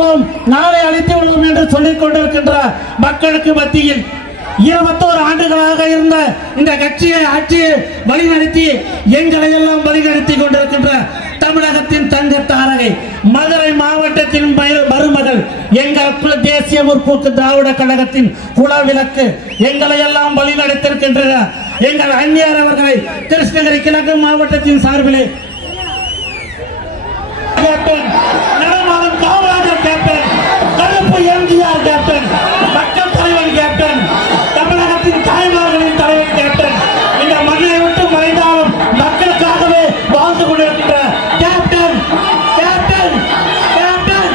விடுவோம், நாளை அழித்து விடுவோம் என்று சொல்லிக் கொண்டிருக்கின்ற மக்களுக்கு மத்தியில் 21 ஆண்டுகளாக இருந்த இந்த கட்சியை ஆட்சியை வழிநடத்தி எங்களை எல்லாம் வழிநடத்தி கொண்டிருக்கின்ற தமிழகத்தின் தங்க தாரகை, மதுரை மாவட்டத்தின் மருமகள், எங்கள் தேசிய முற்போக்கு திராவிட கழகத்தின் குலவிளக்கு, எங்களை எல்லாம் வழிநடத்திருக்கின்ற எங்கள் அந்நியார் அவர்களை கிருஷ்ணகிரி கிழக்கு மாவட்டத்தின் சார்பிலே கேப்டன் நடமாடும் காமராஜர் கேப்டன், கருப்பு எம்ஜிஆர் கேப்டன், மக்கள் தலைவர் கேப்டன், தமிழகத்தின் தாய்மார்களின் தலைவர் கேப்டன், இந்த மண்ணை விட்டு மறைந்தாலும் மக்களுக்காகவே வாழ்ந்து கொண்டிருக்கின்ற கேப்டன் கேப்டன் கேப்டன்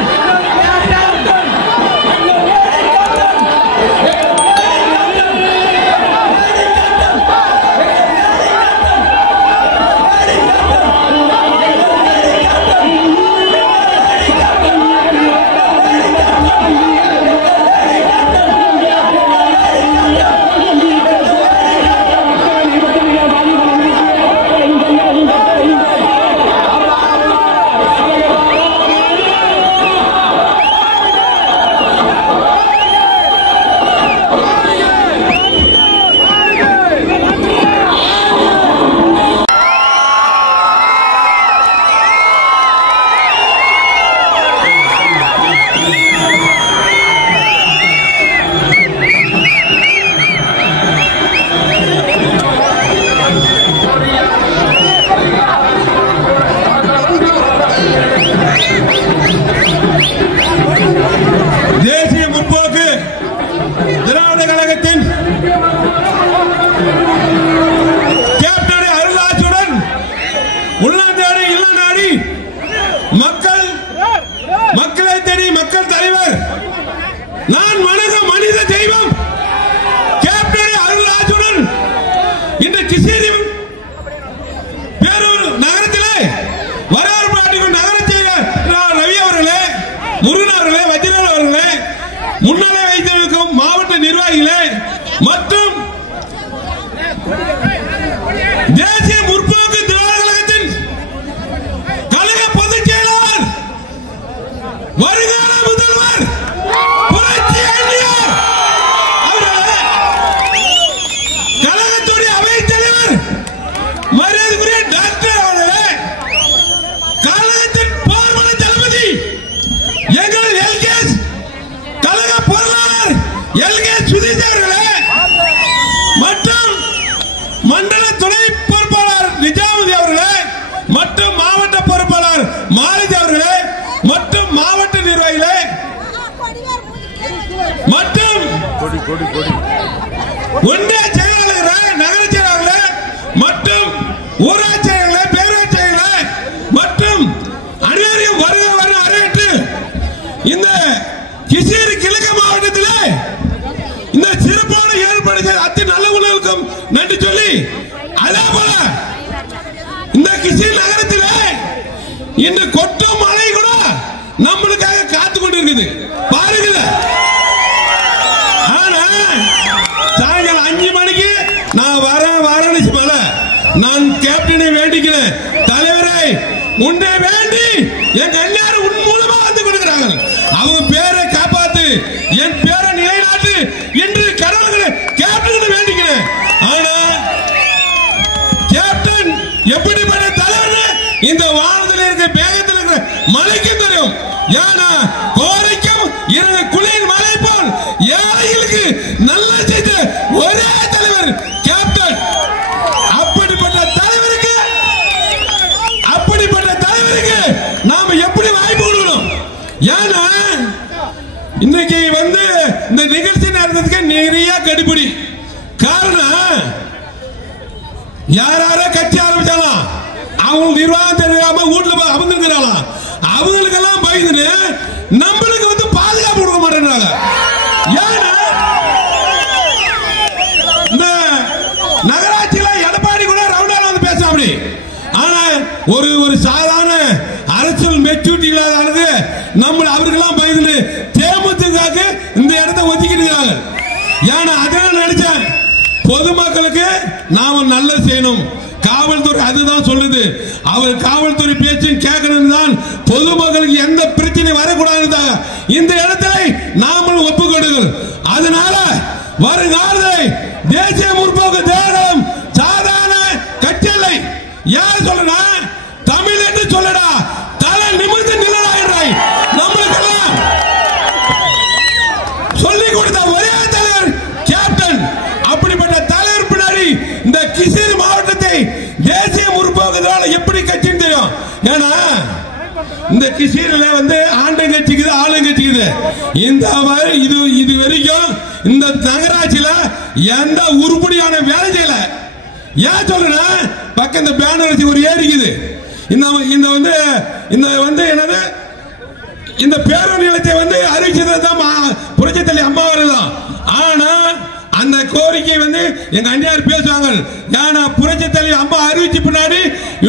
ஒன்றிய செயலாளர், நகர செயலாளர் மற்றும் ஊராட்சி செயலாளர், பேரூராட்சி செயலாளர் மற்றும் அனைவரையும் வரவேற்று இந்த கிருஷ்ணகிரி கிழக்கு மாவட்டத்தில் இந்த சிறப்பான ஏற்பாடு செய்த அத்தனை நல்ல உள்ளவர்களுக்கும் நன்றி சொல்லி, அதே போல இந்த கிருஷ்ணகிரி நகரத்தில் இன்று கொட்டும் மழை கூட நம்மளுக்காக காத்து கொண்டு இருக்குது பாருங்க. சாயங்காலம் 5 மணிக்கு நான் வரேன்னு போல நான் கேப்டனை வேண்டிக்கிறேன். தலைவரை உன்னை வேண்டி எங்க எல்லாரும் உன் மூலமா வந்து கொடுக்கிறாங்க. அவங்க பேரை காப்பாத்து, என் பேரை நிலைநாட்டு என்று கடவுள்களை கேப்டன் வேண்டிக்கிறேன். ஆனா கேப்டன் எப்படிப்பட்ட தலைவர் இந்த வானத்தில் இருக்க வேகத்தில் இருக்கிற மலைக்கு தெரியும். ஏன்னா கோரைக்கும் இறங்க குளிர் மலை போல் ஏழைகளுக்கு நல்ல செய்த ஒரே தலைவர் கேப்டன். அப்படிப்பட்ட தலைவருக்கு நாம எப்படி வாய்ப்பு கொடுக்கணும்? ஏன்னா இன்னைக்கு வந்து இந்த நிகழ்ச்சி நடந்ததுக்கு நிறைய கடுபிடி காரணம். யாராரோ கட்சி ஆரம்பிச்சாலும் அவங்க நிர்வாகம் தெரியாம வீட்டுல அமர்ந்துருக்கிறாங்க. அவங்களுக்கு எல்லாம் பயந்து நம்மளுக்கு வந்து பாதுகாப்பு கொடுக்க மாட்டேன்றாங்க. ஏன்னா இந்த நகராட்சியில எடப்பாடி கூட ரவுண்டால வந்து பேச அப்படி. ஆனா ஒரு சாதாரண அரசியல் மெச்சூரிட்டி இல்லாத நம்ம அவருக்கெல்லாம் பயந்து தேமுதிக இந்த இடத்தை ஒதுக்கிட்டு. ஏன்னா அதான் நினைச்சேன், பொதுமக்களுக்கு நாம நல்லது செய்யணும், காவல்துறை அதுதான் சொல்லுது. அவர் காவல்துறை பேச்சும் கேட்கணும் தான் பொதுமக்களுக்கு எந்த பிரச்சனை வரக்கூடாது. இந்த இடத்தை நாமல் ஒப்புக்கொடுங்கள். அதனால வருங்காலத்தை தேசிய முற்போக்கு திராவிடம் சாதாரண கட்சி இல்லை. யார் சொல்லனா தமிழ் என்று சொல்லடா, தலை நிமிர்ந்து நிலடாயிராய். நம்மளுக்கெல்லாம் சொல்லிக் கொடுத்த ஒரே தலைவர் கேப்டன். அப்படிப்பட்ட தலைவர் பின்னாடி இந்த கிருஷ்ணகிரி மாவட்டத்தை தேசிய முற்போக்கு திராவிடம் எப்படி கட்சின்னு தெரியும். ஏன்னா இந்த கிருஷ்ணகிரியில ஆண்டங்கட்சிக்குது ஆளுங்கட்சிக்குது. இந்த இது வரைக்கும் இந்த நகராட்சியில எந்த உருப்படியான வேலை செய்யல. ஏன் சொல்றேன்னா பக்கம் இந்த பேனர் வச்சு ஒரு ஏரிக்குது. என்னது இந்த பேருந்து நிலையத்தை அறிவிச்சது தான் புரட்சித்தலை அம்மா தான். ஆனா அந்த கோரிக்கை எங்க அண்ணியார் பேசுவாங்க. ஏன்னா புரட்சித்தலை அம்மா அறிவிச்சு பின்னாடி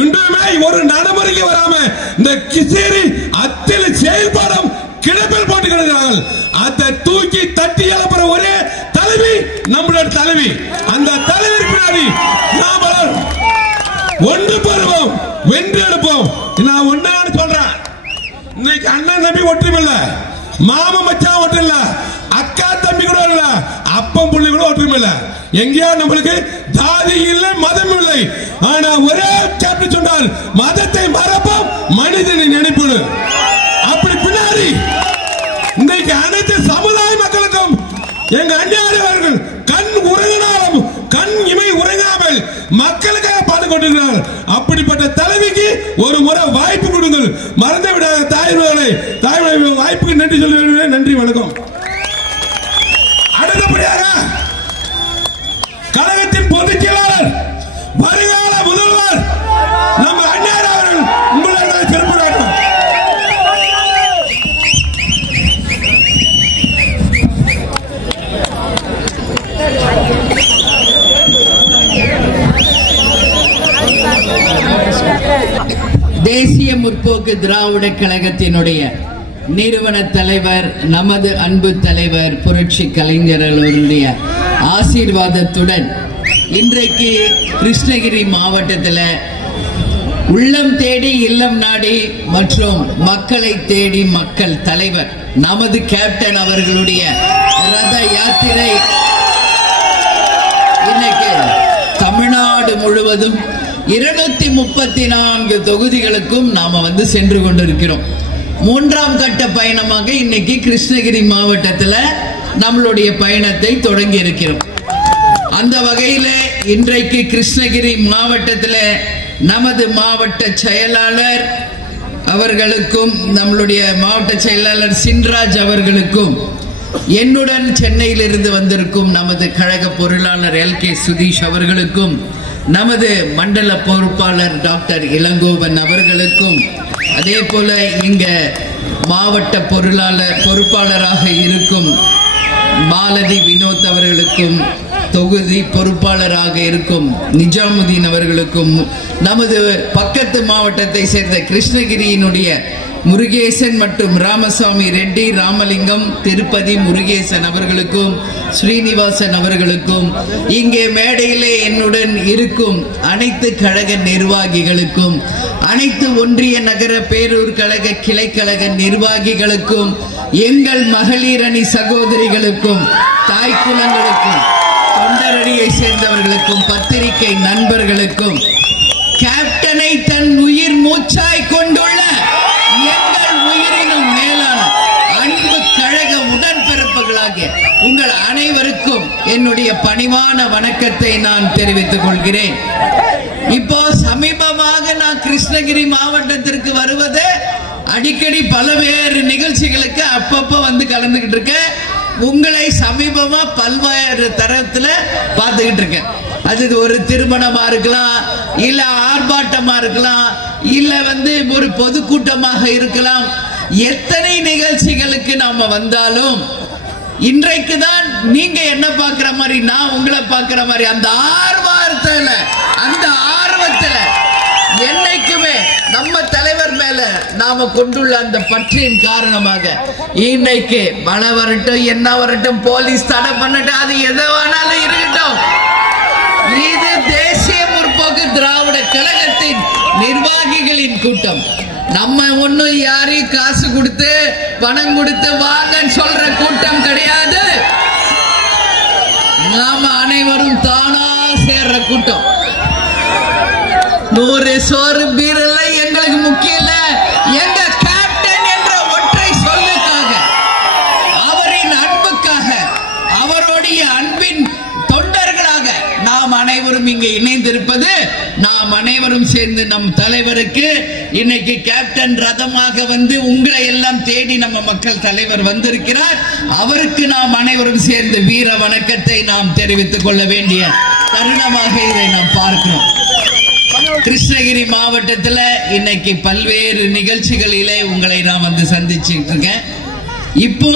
இன்றுமே ஒரு நடைமுறைக்கு வராம இந்த கிருஷ்ணகிரி அத்தில செயல்பாடும் கிடப்பில் போட்டு கிடக்கிறார்கள். அதை தூக்கி தட்டி எழுப்புற ஒரே தலைவி நம்மளோட தலைவி. அந்த தலைவி பின்னாடி நாம ஒன்று பெறுவோம், வென்று எடுப்போம். நான் ஒன்னான்னு சொல்றேன். இன்னைக்கு அண்ணன் தம்பி ஒற்றுமை இல்ல, மாமா மச்சான் ஒற்றுமை இல்ல, அக்கா தம்பி கூட இல்ல, அப்பம் புள்ளி கூட ஒற்றுமை இல்ல. எங்கேயோ நம்மளுக்கு ஜாதி இல்லை, மதம் இல்லை. ஆனா ஒரே கேப்டன் சொன்னால் மதத்தை மறப்போம், மனிதனை நினைப்பு. அப்படி பின்னாடி இன்றைக்கு அனைத்து சமுதாய மக்களுக்கும் எங்க அண்ணியார் அவர்கள் கண் உறங்கினாலும் கண் இமை உறங்காமல் மக்களுக்காக பாடு கொண்டிருக்கிறார். அப்படிப்பட்ட தலைவிக்கு ஒரு முறை வாய்ப்பு கொடுங்கள். மறந்து விடாத தாய்மொழி வாய்ப்புக்கு நன்றி சொல்லுவேன். நன்றி, வணக்கம். அடுத்தபடியாக கழகத்தின் பொதுச் செயலாளர் வருங்கால முதல்வர் நம்ம அண்ணியார் அவர்கள் உங்களுடைய சிறப்பு தேசிய முற்போக்கு திராவிட கழகத்தினுடைய நிறுவன தலைவர் நமது அன்பு தலைவர் புரட்சி கலைஞர் அவர்களுடைய ஆசீர்வாதத்துடன் இன்றைக்கு கிருஷ்ணகிரி மாவட்டத்தில் உள்ளம் தேடி இல்லம் நாடி மற்றும் மக்களை தேடி மக்கள் தலைவர் நமது கேப்டன் அவர்களுடைய ரத யாத்திரை இன்னைக்கு தமிழ்நாடு முழுவதும் 234 தொகுதிகளுக்கும் நாம சென்று கொண்டிருக்கிறோம். 3ஆம் கட்ட பயணமாக இன்னைக்கு கிருஷ்ணகிரி மாவட்டத்தில் நம்மளுடைய பயணத்தை தொடங்கி இருக்கிறோம். அந்த வகையில் இன்றைக்கு கிருஷ்ணகிரி மாவட்டத்தில் நமது மாவட்ட செயலாளர் அவர்களுக்கும் நம்மளுடைய மாவட்ட செயலாளர் சின்ராஜ் அவர்களுக்கும் என்னுடன் சென்னையிலிருந்து வந்திருக்கும் நமது கழக பொருளாளர் LK சுதீஷ் அவர்களுக்கும் நமது மண்டல பொறுப்பாளர் டாக்டர் இளங்கோவன் அவர்களுக்கும் அதே போல இங்க மாவட்ட பொறுப்பாளராக இருக்கும் மாலதி வினோத் அவர்களுக்கும் தொகுதி பொறுப்பாளராக இருக்கும் நிஜாமுதீன் அவர்களுக்கும் நமது பக்கத்து மாவட்டத்தை சேர்ந்த கிருஷ்ணகிரியினுடைய முருகேசன் மற்றும் ராமசாமி ரெட்டி ராமலிங்கம் திருப்பதி முருகேசன் அவர்களுக்கும் ஸ்ரீனிவாசன் அவர்களுக்கும் இங்கே மேடையிலே என்னுடன் இருக்கும் அனைத்து கழக நிர்வாகிகளுக்கும் அனைத்து ஒன்றிய நகர பேரூர் கழக கிளைக்கழக நிர்வாகிகளுக்கும் எங்கள் மகளிர் அணி சகோதரிகளுக்கும் தாய் குலங்களுக்கும் தொண்டரடியை சேர்ந்தவர்களுக்கும் பத்திரிகை நண்பர்களுக்கும் கேப்டனை தன் உயிர் மூச்சாய் கொண்டுள்ள எங்கள் உயிரினும் மேலான அன்பு கழக உடன்பிறப்புகளாகிய உங்கள் அனைவருக்கும் என்னுடைய பணிவான வணக்கத்தை நான் தெரிவித்துக் கொள்கிறேன். இப்போ சமீபமாக நான் கிருஷ்ணகிரி மாவட்டத்திற்கு வருவது அடிக்கடி பல்வேறு நிகழ்ச்சிகளுக்கு அப்பப்ப கலந்துகிட்டு இருக்கேன். உங்களை சமீபமா பல்வேறு தரத்துல பார்த்துக்கிட்டு இருக்கேன். அது ஒரு திருமணமா இருக்கலாம், இல்ல ஆர்ப்பாட்டமா இருக்கலாம், இல்ல ஒரு பொதுக்கூட்டமாக இருக்கலாம். எத்தனை நிகழ்ச்சிகளுக்கு நாம வந்தாலும் இன்றைக்கு தான் நீங்க என்ன பார்க்கிற மாதிரி நான் உங்களை பார்க்கிற மாதிரி அந்த ஆர்வத்துல என்னைக்குமே நம்ம தலைவர் மேல நாம கொண்டுள்ள அந்த பற்றின் காரணமாக இன்னைக்கு மழை வரட்டும் என்ன வரட்டும் போலீஸ் தடை பண்ணட்டும் அது எது வேணாலும் இருக்கட்டும், இது தேசிய முற்போக்கு திராவிட நிர்வாகிகளின் கூட்டம். நம்ம ஒண்ணும் யாரையும் காசு கொடுத்து பணம் கொடுத்து வாங்கன்னு சொல்ற கூட்டம் கிடையாது. நாம அனைவரும் தானா சேர்ற கூட்டம். 100 சோறு பீரல்ல எங்களுக்கு முக்கியம் இல்ல. எங்க கேப்டன் என்ற ஒற்றை சொல்லுக்காக, அவரின் அன்புக்காக, அவருடைய அன்பின் தொண்டர்களாக நாம் அனைவரும் இங்கே இணைந்திருப்பது, நாம் அனைவரும் சேர்ந்து நம் தலைவருக்கு இன்னைக்கு கேப்டன் ரதமாக வந்து உங்களை எல்லாம் தேடி நம்ம மக்கள் தலைவர் வந்திருக்கிறார். அவருக்கு நாம் அனைவரும் சேர்ந்து வீர வணக்கத்தை நாம் தெரிவித்துக் கொள்ள வேண்டிய தருணமாக இதை நாம் பார்க்கிறோம். கிருஷ்ணகிரி மாவட்டத்தில் இன்னைக்கு பல்வேறு நிகழ்ச்சிகளிலே உங்களை நான் வந்து சந்திச்சுட்டு இருக்கேன். இப்போ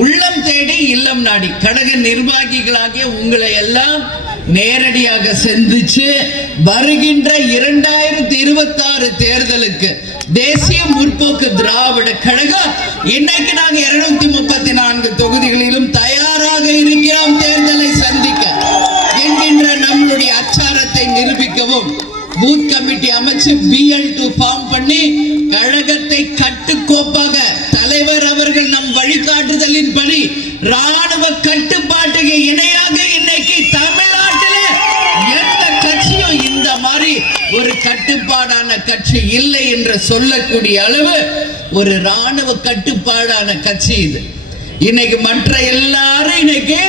உள்ளம் தேடி இல்லம் நாடி கழக நிர்வாகிகளாகிய உங்களை எல்லாம் நேரடியாக சந்திச்சு வருகின்ற 2026 தேர்தலுக்கு தேசிய முற்போக்கு திராவிட கழகம் இன்னைக்கு நாங்க 234 தொகுதிகளிலும் தயாராக இருக்கிறோம் தேர்தலை சந்திக்க என்கின்ற நம்மளுடைய அச்சாரத்தை நிரூபிக்கவும் பூத் கமிட்டி அமைச்சு BL2 ஃபார்ம் பண்ணி கழகத்தை கட்டுக்கோப்பாக தலைவர் அவர்கள் நம் வழிகாட்டுதலின்படி ராணுவ கட்டுப்பாட்டுக்கு இணையாக இன்னைக்கு தமிழ்நாட்டில் எந்த கட்சியும் இந்த மாதிரி ஒரு கட்டுப்பாடான கட்சி இல்லை என்று சொல்லக்கூடிய அளவு ஒரு ராணுவ கட்டுப்பாடான கட்சி இது. இன்னைக்கு மற்ற எல்லாரும் இன்னைக்கு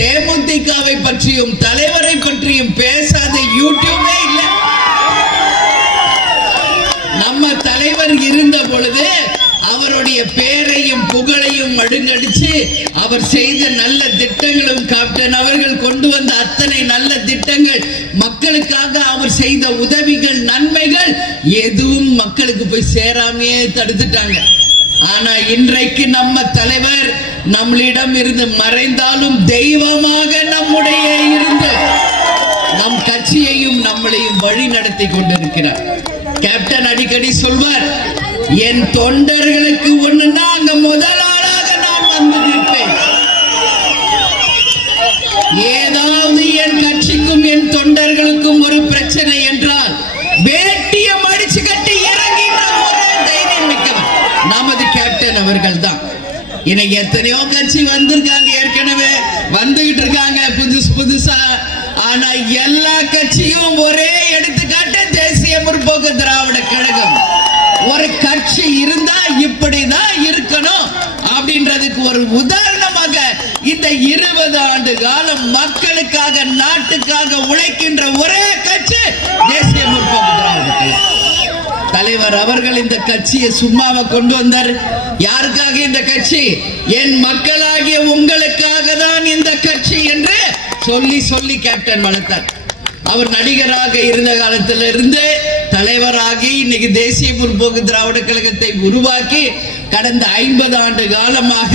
தேமுதிகவை பற்றியும் தலைவரை பற்றியும் பேசாத யூடியூபே இல்லை. நம்ம தலைவர் இருந்த பொழுது அவருடைய பேரையும் புகழையும் மடுங்கடிச்சு அவர் செய்த நல்ல திட்டங்களும் கேப்டன் அவர்கள் கொண்டு வந்த அத்தனை நல்ல திட்டங்கள் மக்களுக்காக அவர் செய்த உதவிகள் நன்மைகள் எதுவும் மக்களுக்கு போய் சேராமையே தடுத்துட்டாங்க. ஆனா இன்றைக்கு நம்ம தலைவர் நம்மளிடம் இருந்து மறைந்தாலும் தெய்வமாக நம்முடைய இருந்து நம் கட்சியையும் நம்மளையும் வழி நடத்தி கொண்டிருக்கிறார். கேப்டன் அடிக்கடி சொல்வார், என் தொண்டர்களுக்கு ஒண்ணுன்னா அங்க முதல் ஆளாக நான் வந்து நிற்பேன். ஏதாவது என் கட்சிக்கும் என் தொண்டர்களுக்கும் ஒரு பிரச்சனை என்றால் வேட்டிய மடிச்சு கட்டி இறங்கின்ற ஒரே தைரியம் மிக்கவர் நமது கேப்டன் அவர்கள் தான். இன்னைக்கு எத்தனையோ கட்சி வந்திருக்காங்க, ஏற்கனவே வந்துகிட்டு இருக்காங்க புதுசா. ஆனா எல்லா கட்சியும் ஒரே எடுத்துக்காட்டு தேசிய முற்போக்கு திராவிட கழகம். ஒரு கட்சி இருந்தா இப்படிதான் இருக்கணும் அப்படின்றதுக்கு ஒரு உதாரணமாக இந்த 20 ஆண்டு காலம் மக்களுக்காக நாட்டுக்காக உழைக்கின்ற ஒரே கட்சி தேசிய முற்போக்கு திராவிட கழகம். தலைவர் அவர்கள் இந்த கட்சியை சும்மாவை கொண்டு வந்தார். யாருக்காக இந்த கட்சி? என் மக்களாகிய உங்களுக்காக தான் இந்த கட்சி என்று சொல்லி சொல்லி கேப்டன் வளர்த்தார். அவர் நடிகராக இருந்த காலத்திலிருந்து தலைவராகி இன்னைக்கு தேசிய முற்போக்கு திராவிட கழகத்தை உருவாக்கி கடந்த 50 ஆண்டு காலமாக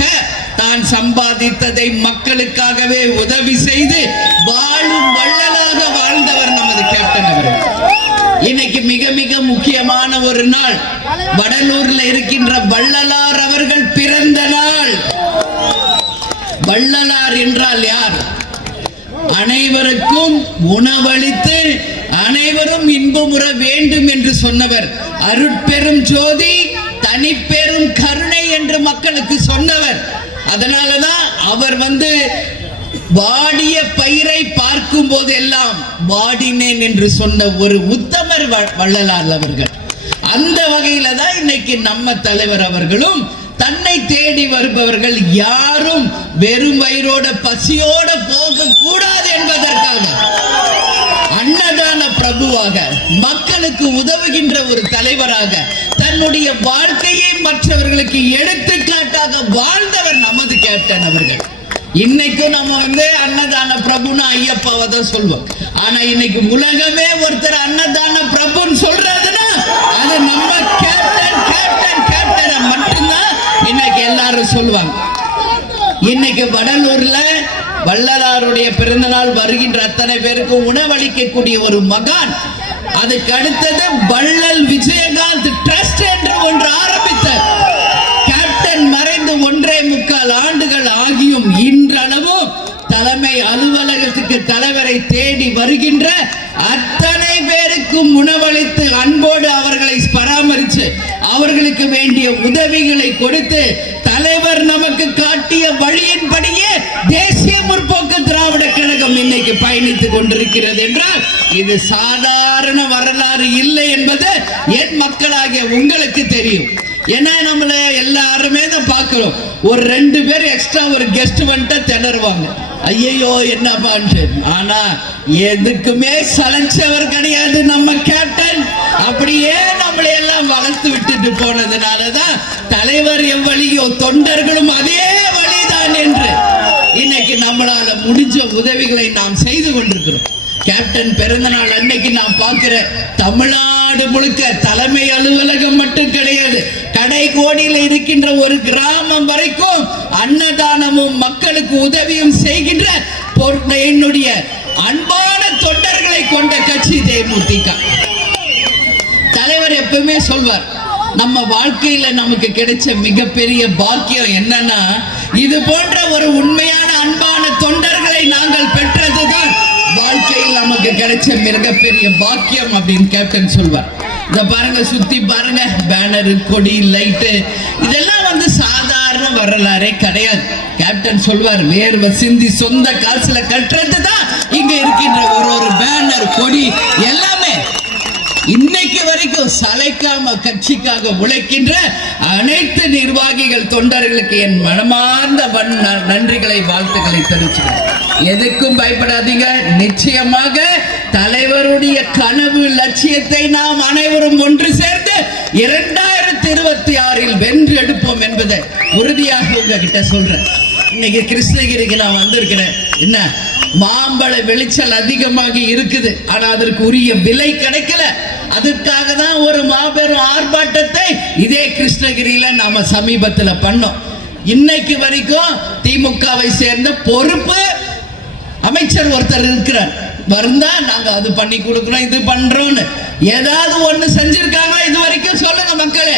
தான் சம்பாதித்ததை மக்களுக்காகவே உதவி செய்து வாழும் வள்ளலாக வாழ்ந்தவர் நமது கேப்டன் அவர்கள். இன்னைக்கு மிக மிக முக்கியமான ஒரு நாள், வடலூர்ல இருக்கின்ற வள்ளலார் அவர்கள் பிறந்த நாள். வள்ளலார் என்றால் யார்? அனைவருக்கும் உணவளித்து அனைவரும் இன்பமுற வேண்டும் என்று சொன்னவர். அருட்பெரும் ஜோதி தனிப்பெரும் கருணை என்று மக்களுக்கு சொன்னவர். அதனாலதான் அவர் வாடிய பயிரை பார்க்கும் போதெல்லாம் வாடினேன் என்று சொன்ன ஒரு உத்தமர் வள்ளலார் அவர்கள். அந்த வகையில தான் இன்னைக்கு நம்ம தலைவர் அவர்களும் தன்னை தேடி வருபவர்கள் யாரும் வெறும் வயிறோட பசியோட போக கூடாது என்பதற்காக அன்னதான பிரபுவாக மக்களுக்கு உதவுகின்ற ஒரு தலைவராக தன்னுடைய வாழ்க்கையை மற்றவர்களுக்கு எடுத்துக்காட்டாக வாழ்ந்தவர் நமது கேப்டன் அவர்கள். இன்னைக்கும் நம்ம அன்னதான பிரபுன்னு ஐயப்பாவை தான் சொல்வோம். ஆனா இன்னைக்கு உலகமே ஒருத்தர் அன்னதான பிரபுன்னு சொல்றதுன்னா அது நம்ம கேப்டன் கேப்டன் கேப்டனை மட்டும்தான் இன்னைக்கு எல்லாரும் சொல்லுவாங்க. இன்னைக்கு வடலூர்ல வள்ளலாருடைய பிறந்த நாள் வருகின்ற அத்தனை பேருக்கு உணவளிக்கக்கூடிய ஒரு மகான். அதுக்கு அடுத்தது வள்ளல் விஜயகாந்த் ட்ரஸ்ட் என்று ஒன்று ஆரம்பித்தார். கேப்டன் மறைந்து 1.25 ஆண்டுகள் ஆகியும் இன்றளவும் தலைமை அலுவலகத்துக்கு தலைவரை தேடி வருகின்ற அத்தனை பேருக்கும் உணவளித்து மக்களுக்கு வேண்டிய உதவிகளை கொடுத்து தலைவர் நமக்கு காட்டிய வழியின்படியே தேசிய முற்போக்கு திராவிட கழகம் இன்னைக்கு பயணித்துக் கொண்டிருக்கிறது என்றால் இது சாதாரண வரலாறு இல்லை என்பது என் மக்களாகிய உங்களுக்கு தெரியும். ஏன்னா நம்மள எல்லாருமே தான் பார்க்கிறோம். ஒரு 2 பேர் எக்ஸ்ட்ரா ஒரு கெஸ்ட் வந்துட்டு திணறுவாங்க, ஐயோ என்னப்பான்னு. ஆனா எதுக்குமே சலைச்சவர் கிடையாது நம்ம கேப்டன். அப்படியே நம்மளை எல்லாம் வளர்த்து விட்டுட்டு போனதுனாலதான் தலைவர் எவ்வளியோ தொண்டர்களும் அதே வழிதான் என்று இன்னைக்கு நம்மளால முடிஞ்ச உதவிகளை நாம் செய்து கொண்டிருக்கிறோம். கேப்டன் பிறந்த நாள் அன்னைக்கு நான் பார்க்கிறேன், தமிழ்நாடு முழுக்க தலைமை அலுவலகம் மட்டும் கிடையாது, கடைக்கோடியில் இருக்கின்ற ஒரு கிராமம் வரைக்கும் அன்னதானமும் மக்களுக்கு உதவியும் செய்கின்ற என்னுடைய அன்பான தொண்டர்களை கொண்ட கட்சி தேமுதிக. தலைவர் எப்பவுமே சொல்வார், நம்ம வாழ்க்கையில நமக்கு கிடைச்ச மிகப்பெரிய பாக்கியம் என்னன்னா இது போன்ற ஒரு உண்மையான அன்பான தொண்டர்களை நாங்கள் பெற்றதுதான் வாழ்க்கையில் நமக்கு கிடைச்ச மிகப்பெரிய பாக்கியம் அப்படின்னு கேப்டன் சொல்வார். இத பாருங்க, சுத்தி பாருங்க, பேனர், கொடி, லைட்டு, இதெல்லாம் வந்து சாதாரண வரலாறே கிடையாது. கேப்டன் சொல்வார், வேர்வை சிந்தி சொந்த காசுல கட்டுறதுதான் இங்க இருக்கின்ற ஒரு பேனர், கொடி எல்லாமே. இன்னைக்கு வரைக்கும் சளைக்காம கட்சிக்காக உழைக்கின்ற அனைத்து நிர்வாகிகள் தொண்டர்களுக்கு என் மனமார்ந்த நன்றிகளை, வாழ்த்துக்களை தெரிவிச்சுக்கிறேன். எதுக்கும் பயப்படாதீங்க. நிச்சயமாக தலைவருடைய கனவு லட்சியத்தை நாம் அனைவரும் ஒன்று சேர்ந்து 2026 வென்று எடுப்போம் என்பதை உறுதியாக உங்ககிட்ட சொல்றேன். இன்னைக்கு கிருஷ்ணகிரிக்கு நான் வந்திருக்கிறேன். என்ன மாம்பழ விளைச்சல் அதிகமாக இருக்குது, ஆனா அதற்கு உரிய விலை கிடைக்கல. அதுக்காக தான் ஒரு மாபெரும் ஆர்ப்பாட்டத்தை இதே கிருஷ்ணகிரியில நாம சமீபத்தில் பண்ணோம். இன்னைக்கு வரைக்கும் திமுகவை சேர்ந்த பொறுப்பு அமைச்சர் ஒருத்தர் இருக்கிறார். வருந்தா நாங்க அது பண்ணி கொடுக்கிறோம், இது பண்றோம்னு ஏதாவது ஒண்ணு செஞ்சிருக்காங்க இது வரைக்கும் சொல்லுங்க மக்களே.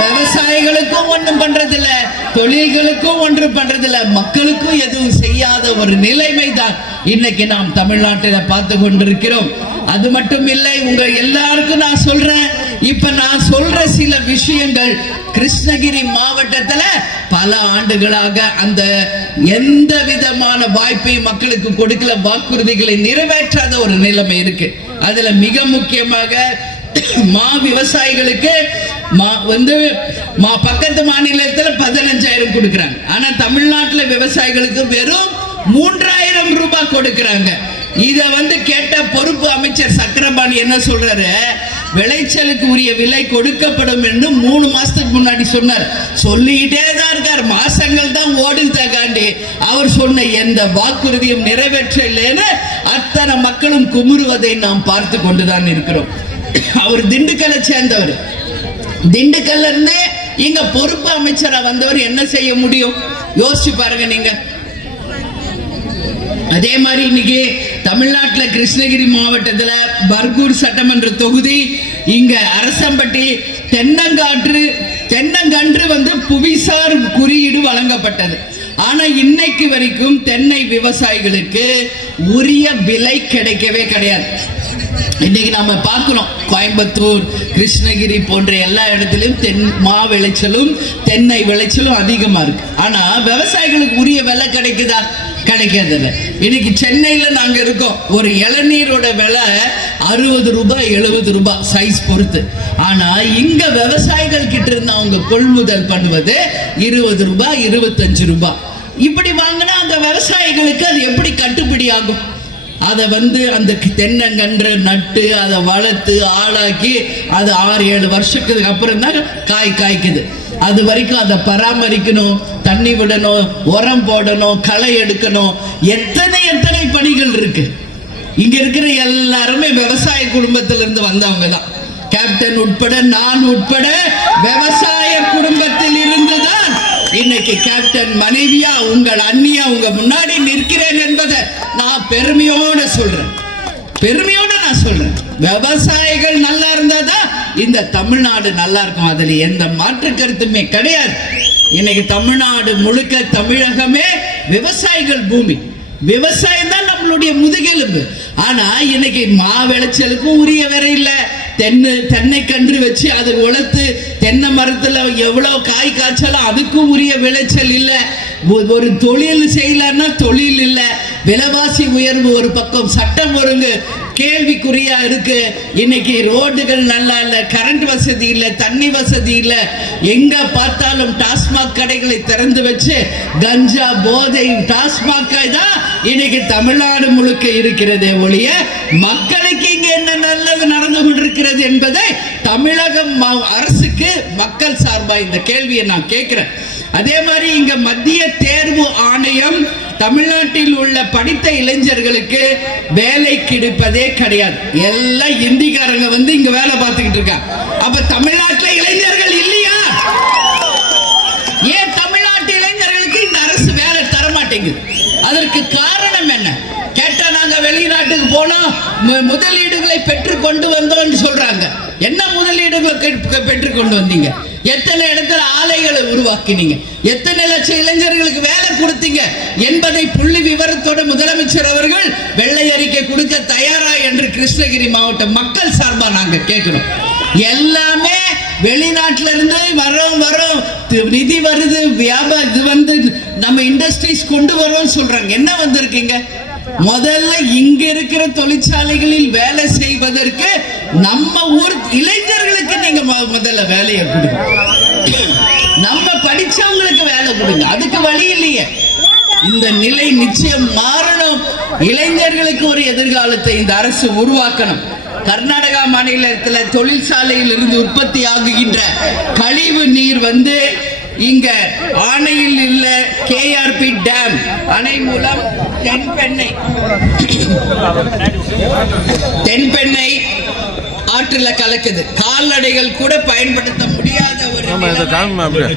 விவசாயிகளுக்கும் ஒண்ணும் பண்றதில்ல, தொழில்களுக்கும் ஒன்று பண்றதில்ல, மக்களுக்கும் எதுவும் செய்யாத ஒரு நிலைமை தான் இன்னைக்கு நாம் தமிழ்நாட்டில் பார்த்து கொண்டிருக்கிறோம். அது மட்டும் இல்லை, உங்க எல்லாருக்கும் நான் சொல்றேன், இப்ப நான் சொல்ற சில விஷயங்கள் கிருஷ்ணகிரி மாவட்டத்துல பல ஆண்டுகளாக அந்த எந்த விதமான வாய்ப்பையும் மக்களுக்கு கொடுக்கல, வாக்குறுதிகளை நிறைவேற்றாத ஒரு நிலைமை இருக்கு. அதுல மிக முக்கியமாக மா விவசாயிகளுக்கு பக்கத்து மாநிலத்துல 15,000 கொடுக்கறாங்க. ஆனா தமிழ்நாட்டுல விவசாயிகளுக்கு வெறும் 3,000 ரூபாய் கொடுக்கறாங்க. இத கேட்ட பொறுப்பு அமைச்சர் சக்கரபாணி என்ன சொல்றாரு, விளைச்சலுக்கு உரிய விலை கொடுக்கப்படும் என்று 3 மாசத்துக்கு முன்னாடி சொன்னார். சொல்லிட்டே தான் இருக்கார், மாசங்கள் தான் ஓடுதாண்டி அவர் சொன்ன எந்த வாக்குறுதியும் நிறைவேற்றலைன்னு அத்தனை மக்களும் குமுறுவதை நாம் பார்த்து கொண்டுதான் இருக்கிறோம். அவர் திண்டுக்கல்லை சேர்ந்தவர். திண்டுக்கல்ல இருந்து இங்க பொறுப்பு அமைச்சரா வந்தவர் என்ன செய்ய முடியும் யோசிச்சு பாருங்க நீங்க. அதே மாதிரி இன்னைக்கு தமிழ்நாட்டில் கிருஷ்ணகிரி மாவட்டத்தில் பர்கூர் சட்டமன்ற தொகுதி, இங்க அரசம்பட்டி தென்னங்கன்று புவிசார் குறியீடு வழங்கப்பட்டது. ஆனா இன்னைக்கு வரைக்கும் தென்னை விவசாயிகளுக்கு உரிய விலை கிடைக்கவே கிடையாது. இன்னைக்கு நாம பார்க்கிறோம், கோயம்புத்தூர், கிருஷ்ணகிரி போன்ற எல்லா இடத்திலும் மா விளைச்சலும் தென்னை விளைச்சலும் அதிகமா இருக்கு. ஆனா விவசாயிகளுக்கு உரிய விலை கிடைக்குதா? கிடைக்காது. இன்னைக்கு சென்னையில நாங்க இருக்கோம், ஒரு இளநீரோட விலை 60 ரூபாய் 70 ரூபாய் சைஸ் பொறுத்து. ஆனா இங்க விவசாயிகள் கிட்ட இருந்து அவங்க கொள்முதல் பண்ணுவது 20 ரூபாய் 25 ரூபாய். இப்படி வாங்கினா அந்த விவசாயிகளுக்கு அது எப்படி கட்டுப்படி ஆகும்? அதை அந்த தென்னங்கன்று நட்டு அதை வளர்த்து ஆளாக்கி அது 6-7 வருஷத்துக்கு அப்புறம் தான் காய்க்குது. அது வரைக்கும் அதை பராமரிக்கணும், தண்ணி விடணும், உரம் போடணும், களை எடுக்கணும், எத்தனை பணிகள் இருக்கு. இங்க இருக்கிற எல்லாருமே விவசாய குடும்பத்திலிருந்து வந்தவங்க தான். கேப்டன் உட்பட நான் உட்பட விவசாய குடும்பத்தில் இருந்துதான் இன்னைக்கு கேப்டன் மனைவியா உங்கள் அண்ணியா உங்க முன்னாடி நிற்கிறேன் என்பதை நான் பெருமையோட சொல்றேன். விவசாயிகள் நல்லா இருந்தாதான் இந்த தமிழ்நாடு நல்லா இருக்கும். அதுல எந்த மாற்று கருத்துமே கிடையாது. இன்னைக்கு தமிழ்நாடு முழுக்க, தமிழகமே விவசாயிகள் பூமி. விவசாயம் தான் நம்மளுடைய முதுகெலும்பு. ஆனா இன்னைக்கு மா விளைச்சலுக்கும் உரிய விலை இல்ல. தென்னை கன்று வச்சு அதை வளர்த்து தென்னை மரத்துல எவ்வளவு காய் காய்ச்சலும் அதுக்கும் உரிய விளைச்சல் இல்ல. ஒரு தொழில் செய்யலன்னா தொழில் இல்ல. விலைவாசி உயர்வு ஒரு பக்கம், சட்டம் ஒழுங்கு கேள்விக்குறியா இருக்கு. இன்னைக்கு ரோடுகள் நல்லா இல்ல, கரண்ட் வசதி இல்ல, தண்ணி வசதி இல்ல. எங்க பார்த்தாலும் டாஸ்மாக் கடைகளை திறந்து வச்சு கஞ்சா போதை டாஸ்மாக் தான் இன்னைக்கு தமிழ்நாடு முழுக்க இருக்கிறதே ஒழிய மக்களுக்கு இங்க என்ன நல்லது நடந்து கொண்டிருக்கிறது என்பதை தமிழக அரசுக்கு மக்கள் சார்பா இந்த கேள்வியை நான் கேட்கிறேன். அதே மாதிரி இங்க மத்திய தேர்வு ஆணையம் தமிழ்நாட்டில் உள்ள படித்த இளைஞர்களுக்கு வேலை கிடைப்பதே கிடையாது. எல்லாம் இந்திக்காரங்க வந்து இங்க வேலை பார்த்துக்கிட்டு இருக்காங்க. அப்ப தமிழ்நாட்டில் இளைஞர்கள் இல்லையா? ஏன் தமிழ்நாட்டு இளைஞர்களுக்கு இந்த அரசு வேலை தர மாட்டேங்குது? அதற்கு காரணம் என்ன கேட்டா, நாங்க வெளிநாட்டுக்கு போனோம், முதலீடுகளை பெற்றுக் கொண்டு வந்தோம் சொல்றாங்க. என்ன முதலீடுகளை பெற்றுக் கொண்டு வந்தீங்க? எத்தனை இடத்துல ஆலைகளை உருவாக்கினீங்க? எத்தனை லட்சம் இளைஞர்களுக்கு வேலை கொடுத்தீங்க என்பதை புள்ளி விவரத்தோட முதலமைச்சர் அவர்கள் வெள்ளை அறிக்கை கொடுக்க தயாரா என்று கிருஷ்ணகிரி மாவட்ட மக்கள் சார்பா நாங்க கேட்கிறோம். எல்லாமே வெளிநாட்டுல இருந்து வரோம் நிதி வருது, வியாபாரம் இது வந்து நம்ம இண்டஸ்ட்ரீஸ் கொண்டு வரோம் சொல்றாங்க. என்ன வந்திருக்கீங்க? முதல்ல இங்க இருக்கிற தொழிற்சாலைகளில் வேலை செய்வதற்கு நம்ம ஊர் இளைஞர்களுக்கு நீங்க முதல்ல வேலையை கொடுங்க. நம்ம படிச்சவங்களுக்கு வேலை கொடுங்க. அதுக்கு வழி இல்லையே. இந்த நிலை நிச்சயம் மாறணும். இளைஞர்களுக்கு ஒரு எதிர்காலத்தை இந்த அரசு உருவாக்கணும். கர்நாடகா மாநிலத்தில் தொழிற்சாலையில் இருந்து உற்பத்தி ஆகுகின்ற கழிவு நீர் வந்து இங்க ஆணையில் உள்ள கேஆர்பி டேம் அணை மூலம் தென்பெண்ணை ஆற்றுல கலக்குது. கால்நடைகள் கூட பயன்படுத்த முடியாத ஒரு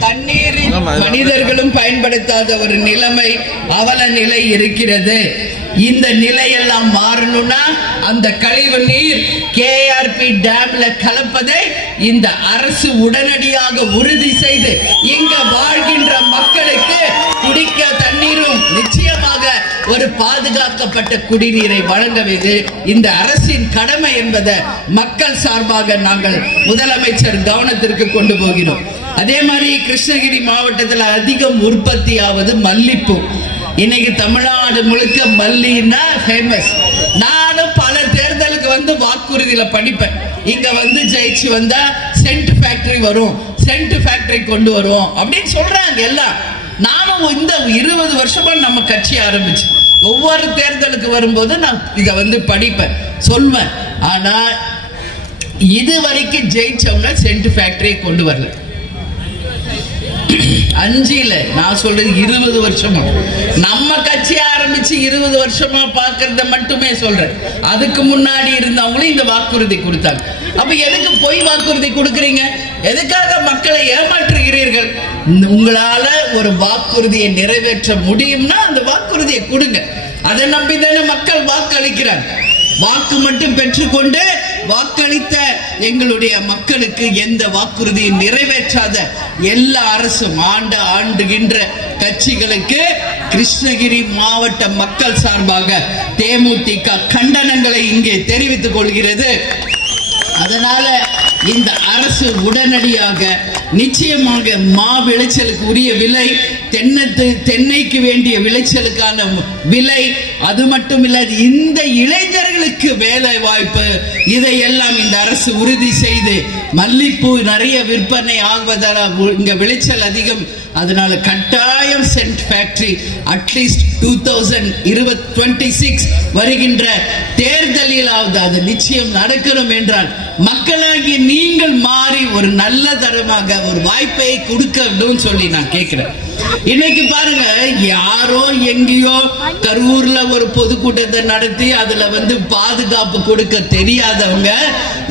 தண்ணீர், மனிதர்களும் பயன்படுத்தாத ஒரு நிலைமை, அவல நிலை இருக்கிறது. இந்த நிலையெல்லாம் மாறணும்னா அந்த கழிவு நீர் கேஆர்பி டேம்ல கலப்பதை இந்த அரசு உடனடியாக உறுதி செய்து இங்க வாழ்கின்ற மக்களுக்கு குடிக்க தண்ணீரும் நிச்சயமாக ஒரு பாதுகாக்கப்பட்ட குடிநீரை வழங்குவது இந்த அரசின் கடமை என்பதை மக்கள் சார்பாக நாங்கள் முதலமைச்சர் கவனத்திற்கு கொண்டு போகிறோம். அதே மாதிரி கிருஷ்ணகிரி மாவட்டத்தில் அதிகம் உற்பத்தி ஆவது மல்லிப்பூ. இன்னைக்கு தமிழ்நாடு முழுக்க மல்லின்னா ஃபேமஸ். நானும் பல தேர்தலுக்கு வந்து வாக்குறுதியில படிப்பேன். இங்க வந்து ஜெயிச்சு வந்தா சென்ட் ஃபேக்டரி வரும், சென்ட் ஃபேக்டரி கொண்டு வருவோம் அப்படின்னு சொல்றாங்க எல்லாம். நானும் இந்த 20 வருஷமா நம்ம கட்சி ஆரம்பிச்சு ஒவ்வொரு தேர்தலுக்கு வரும்போது நான் இத வந்து படிப்பேன், சொல்வேன். ஆனா இது வரைக்கும் ஜெயிச்சவங்க சென்ட் ஃபேக்டரி கொண்டு வரல. 5 இல்ல, நான் சொல்றது 20 வருஷமா. நம்ம கட்சி ஆரம்பிச்சு 20 வருஷமா பாக்குறத மட்டுமே சொல்றேன். அதுக்கு முன்னாடி இருந்தவங்களும் இந்த வாக்குறுதி கொடுத்தாங்க. அப்ப எதுக்கு பொய் வாக்குறுதி கொடுக்கறீங்க? எதுக்காக மக்களை ஏமாற்றுகிறீர்கள்? உங்களால ஒரு வாக்குறுதியை நிறைவேற்ற முடியும்னா அந்த வாக்குறுதியை கொடுங்க. அதை நம்பிதானே மக்கள் வாக்களிக்கிறார். வாக்கு மட்டும் பெற்றுக்கொண்டு வாக்களித்த எங்களுடைய மக்களுக்கு எந்த வாக்குறுதியும் நிறைவேற்றாத எல்லா அரசும் ஆண்டுகின்ற கட்சிகளுக்கு கிருஷ்ணகிரி மாவட்ட மக்கள் சார்பாக தேமுதிக கண்டனங்களை இங்கே தெரிவித்துக் கொள்கிறது. அதனால இந்த அரசு உடனடியாக நிச்சயமாக மா விளைச்சலுக்கு உரிய விலை, தென்னைக்கு வேண்டிய விளைச்சலுக்கான விலை, அது மட்டும் இல்ல இந்த இளைஞர்களுக்கு வேலை வாய்ப்பு, இதையெல்லாம் இந்த அரசு உறுதி செய்து மல்லிப்பூ நிறைய விற்பனை ஆகுவதால் இங்க விளைச்சல் அதிகம். அதனால கட்டாயம் சென்ட் ஃபேக்டரி அட்லீஸ்ட் 2026 வருகின்ற தேர்தலிலாவது அது நிச்சயம் நடக்கணும் என்றால் மக்களாகிய நீங்கள் மாறி ஒரு நல்ல தரமாக ஒரு வாய்ப்பை கொடுக்கணும் சொல்லி நான் கேட்கிறேன். இன்னைக்கு பாருங்க, யாரோ எங்கேயோ கரூர்ல ஒரு பொதுக்கூட்டத்தை நடத்தி அதுல வந்து பாதுகாப்பு கொடுக்க தெரியாதவங்க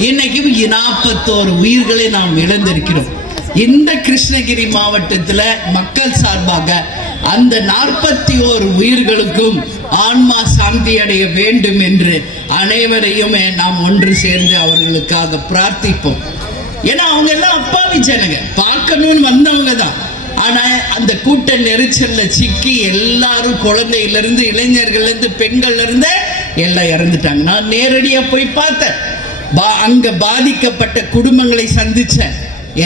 இன்னைக்கு 41 உயிர்களை நாம் இழந்திருக்கிறோம். இந்த கிருஷ்ணகிரி மாவட்டத்தில் மக்கள் சார்பாக அந்த 41 உயிர்களுக்கும் ஆன்மா சாந்தி அடைய வேண்டும் என்று அனைவரையுமே நாம் ஒன்று சேர்ந்து அவர்களுக்காக பிரார்த்திப்போம். ஏன்னா அவங்க எல்லாம் அப்பாவி ஜனங்க, பார்க்கணும்னு வந்தவங்க தான். ஆனா அந்த கூட்ட நெரிச்சல்ல சிக்கி எல்லாரும் குழந்தையில இருந்து இளைஞர்கள்ல இருந்து பெண்கள்ல இருந்து எல்லாம் இறந்துட்டாங்க. நான் நேரடியா போய் பார்த்தேன். அங்க பாதிக்கப்பட்ட குடும்பங்களை சந்திச்சேன்.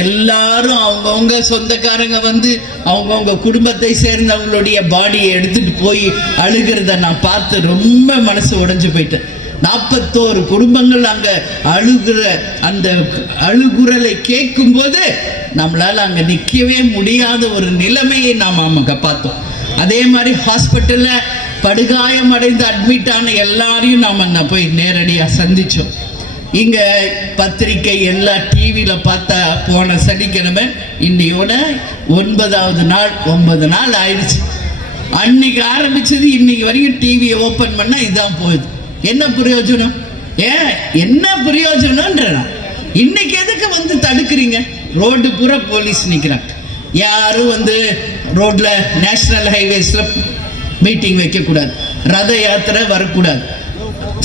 எல்லாரும் அவங்கவுங்க சொந்தக்காரங்க வந்து அவங்கவுங்க குடும்பத்தை சேர்ந்தவங்களுடைய பாடியை எடுத்துட்டு போய் அழுகிறத நான் பார்த்து ரொம்ப மனசு உடைஞ்சு போயிட்டேன். 41 குடும்பங்கள் அங்க அழுகிற அந்த அழுகுரலை கேட்கும் போது நம்மளால அங்க நிக்கவே முடியாத ஒரு நிலைமையை நாம் அங்க பார்த்தோம். அதே மாதிரி ஹாஸ்பிட்டல்ல படுகாயம் அடைந்து அட்மிட் ஆன எல்லாரையும் நாம போய் நேரடியா சந்திச்சோம். இங்க பத்திரிகை எல்லா டிவியில பார்த்தா போன சனிக்கிழமை இன்னையோட 9வது நாள் 9 நாள் ஆயிடுச்சு. அன்னைக்கு ஆரம்பிச்சது இன்னைக்கு வரைக்கும் டிவியை ஓபன் பண்ணா இதான் போகுது. என்ன பிரயோஜனம்? என்ன பிரயோஜனம்ன்ற இன்னைக்கு எதுக்கு வந்து தடுக்கிறீங்க? ரோடு பூரா போலீஸ் நிக்கிறாங்க. யாரும் வந்து ரோட்ல நேஷனல் ஹைவேஸ்ல மீட்டிங் வைக்க கூடாது, ரத யாத்திரை வரக்கூடாது,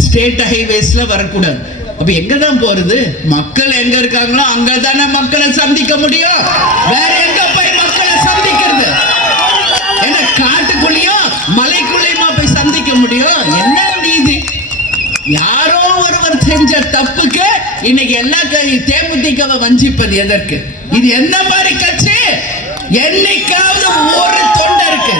ஸ்டேட் ஹைவேஸ்ல வரக்கூடாது. அப்ப எங்கதான் போறது? மக்கள் எங்க இருக்காங்களோ அங்கதானே மக்களை சந்திக்க முடியும். வேற எங்க போய் மக்களை சந்திக்கிறது? என்ன காட்டுக்குள்ளேயும் மலைக்குள்ளேயுமா போய் சந்திக்க முடியும்? என்ன நீதி? யாரோ ஒருவர் செஞ்ச தப்புக்கு இன்னைக்கு எல்லா தேமுதிகவை வஞ்சிப்பது எதற்கு? இது என்ன மாதிரி கட்சி? என்னைக்காவது ஒரு தொண்டருக்கு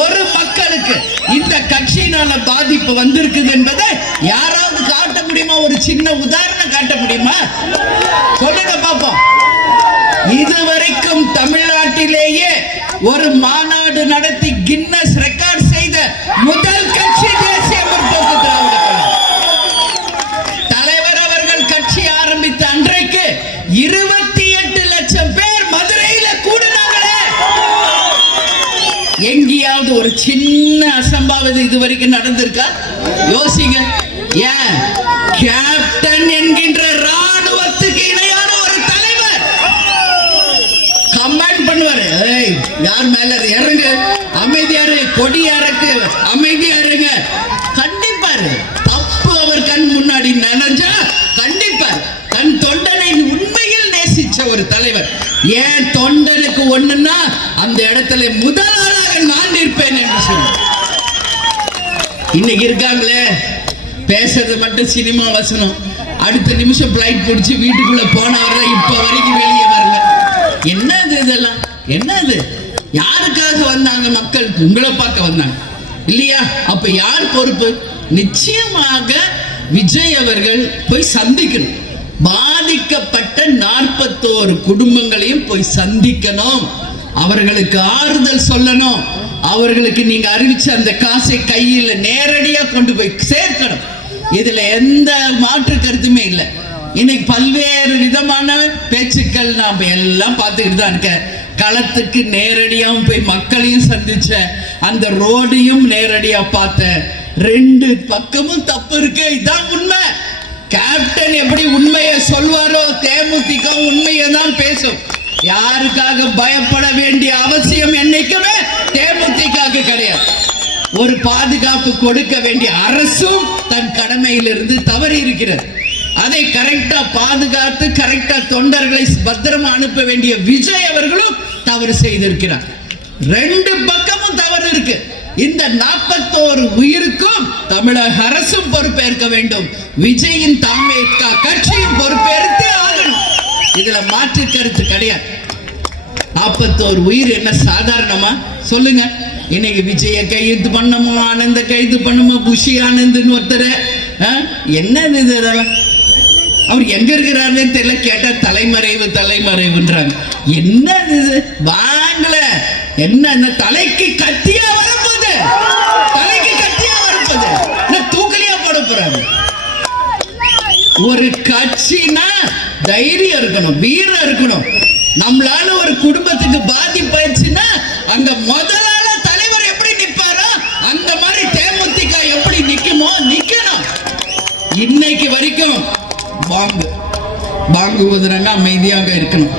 ஒரு மக்களுக்கு இந்த கட்சியினால பாதிப்பு வந்திருக்குது என்பதை யாராவது காட்ட முடியுமா? ஒரு சின்ன உதாரணம் காட்ட முடியுமா? சொல்லுங்க பாப்போம். இதுவரைக்கும் தமிழ்நாட்டிலேயே ஒரு மாநாடு நடத்தி கின்னஸ் ரெக்கார்ட் செய்த முதல் கட்சி தேசிய முற்போக்கு திராவிட கழகம். தலைவர் அவர்கள் கட்சி ஆரம்பித்த அன்றைக்கு 28 லட்சம் பேர் மதுரையில கூடினாங்களே. எங்கேயாவது ஒரு சின்ன அசம்பாவிதம் இதுவரைக்கும் நடந்திருக்கா? யோசிங்க. ஏன் கேப்டன் என்கின்ற ராணுவத்துக்கு இணையான ஒரு தலைவர் கமாண்ட் பண்ணுவாரு, யார் மேல இறங்கு, அமைதியாரு, கொடியாருக்கு அமைதியாருங்க, கண்டிப்பாரு. தப்பு அவர் கண் முன்னாடி நினைஞ்சா கண்டிப்பார். தன் தொண்டனை உண்மையில் நேசிச்ச ஒரு தலைவர். ஏன் தொண்டனுக்கு ஒண்ணுன்னா அந்த இடத்துல முதலாளாக நான் இருப்பேன் என்று சொல்லி இன்னைக்கு இருக்காங்களே, பேசுறது மட்டும் சினிமா வசனம், அடுத்த நிமிஷம் பிளைட் பிடிச்சி வீட்டுக்குள்ள போனவரை இப்ப வரைக்கும் வெளியே வரல. என்னது இதெல்லாம்? என்னது? யாருக்காக வந்தாங்க? மக்கள் உங்களை பார்க்க வந்தாங்க இல்லையா? அப்ப யார் பொறுப்பு? நிச்சயமாக விஜய் அவர்கள் போய் சந்திக்கணும். பாதிக்கப்பட்ட 41 குடும்பங்களையும் போய் சந்திக்கணும். அவர்களுக்கு ஆறுதல் சொல்லணும். அவர்களுக்கு நீங்க அறிவிச்ச அந்த காசை கையில் நேரடியா கொண்டு போய் சேர்க்கணும். இதுல எந்த மாற்று கருத்துமே இல்லை. இன்னைக்கு பல்வேறு விதமான பேச்சுக்கள் நாம எல்லாம் பார்த்துக்கிட்டு தான் இருக்க. களத்துக்கு நேரடியாவும் போய் மக்களையும் சந்திச்ச, அந்த ரோடையும் நேரடியா பார்த்த. 2 பக்கமும் தப்பு இருக்கு. இதான் உண்மை. கேப்டன் எப்படி உண்மையை சொல்வாரோ தேமுதிக உண்மையை தான் பேசும். யாருக்காக பயப்பட வேண்டிய அவசியம் என்னைக்குமே தேமுதிக கிடையாது. ஒரு பாதுகாப்பு கொடுக்க வேண்டிய அரசும் தன் கடமையிலிருந்து தவறி இருக்கிறது. அதை கரெக்டா பாதுகாத்து கரெக்டா தொண்டர்களை பத்திரமா அனுப்ப வேண்டிய விஜய் அவர்களும் தவறு செய்திருக்கிறார். 2 பக்கமும் தவறு இருக்கு. இந்த 41 உயிருக்கும் தமிழக அரசும் பொறுப்பேற்க வேண்டும். விஜயின் தாமேத்கா கட்சியும் பொறுப்பேற்று ஆகணும். இதுல மாற்று கருத்து கிடையாது. 41 உயிர் என்ன சாதாரணமா? சொல்லுங்க. இன்னைக்கு விஜய கைது பண்ணமோ, ஆனந்த கைது பண்ணுமோ, புஷி ஆனந்த்னு ஒருத்தர் என்னது இதெல்லாம்? அவர் எங்க இருக்கிறாருன்னு தெரியல. கேட்டா தலைமறைவு தலைமறைவுன்றாங்க. என்னது இது? வாங்கல. என்ன தலைக்கு கத்தியா வரப்போகுது? தலைக்கு கத்தியா வரப்போகுது? தூக்கலியா போட போறாங்க. ஒரு கட்சினா தைரியம் இருக்கணும், வீரம் இருக்கணும். நம்மளால ஒரு குடும்பத்துக்கு பாதிப்பாயிருச்சுன்னா அங்க முதலால தலைவர் எப்படி நிப்பாரோ அந்த மாதிரி தேமுதிக எப்படி நிக்குமோ நிக்கணும். இன்னைக்கு வரைக்கும் பாங்கு ஊதுறாங்க, அமைதியாக இருக்கணும்.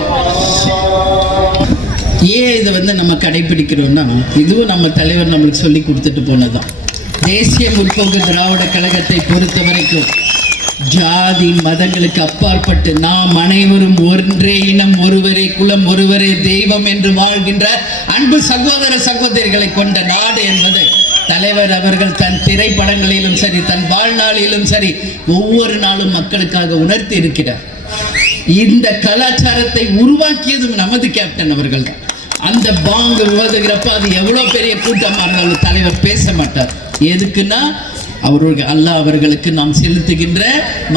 ஏன் இதை நம்ம கடைபிடிக்கிறோம்னா, இதுவும் நம்ம தலைவர் நம்மளுக்கு சொல்லி கொடுத்துட்டு போனதுதான். தேசிய முற்போக்கு திராவிட கழகத்தை பொறுத்த வரைக்கும் ஜாதி மதங்களுக்கு அப்பாற்பட்டு நாம் அனைவரும் ஒன்றே இனம், ஒருவரே குலம், ஒருவரே தெய்வம் என்று வாழ்கின்ற அன்பு சகோதர சகோதரிகளை கொண்ட நாடு என்பதை தலைவர் அவர்கள் தன் திரைப்படங்களிலும் சரி, தன் வாழ்நாளிலும் சரி, ஒவ்வொரு நாளும் மக்களுக்காக உணர்த்தி இருக்கிறார். இந்த கலாச்சாரத்தை உருவாக்கியதும் நமது கேப்டன் அவர்கள் தான். அந்த பாங்கு விவாதிக்கிறப்ப அது எவ்வளவு பெரிய கூட்டமா இருந்தாலும் தலைவர் பேச மாட்டார். எதுக்குன்னா அவர்கள் அல்லாஹ் அவர்களுக்கு நாம் செலுத்துகின்ற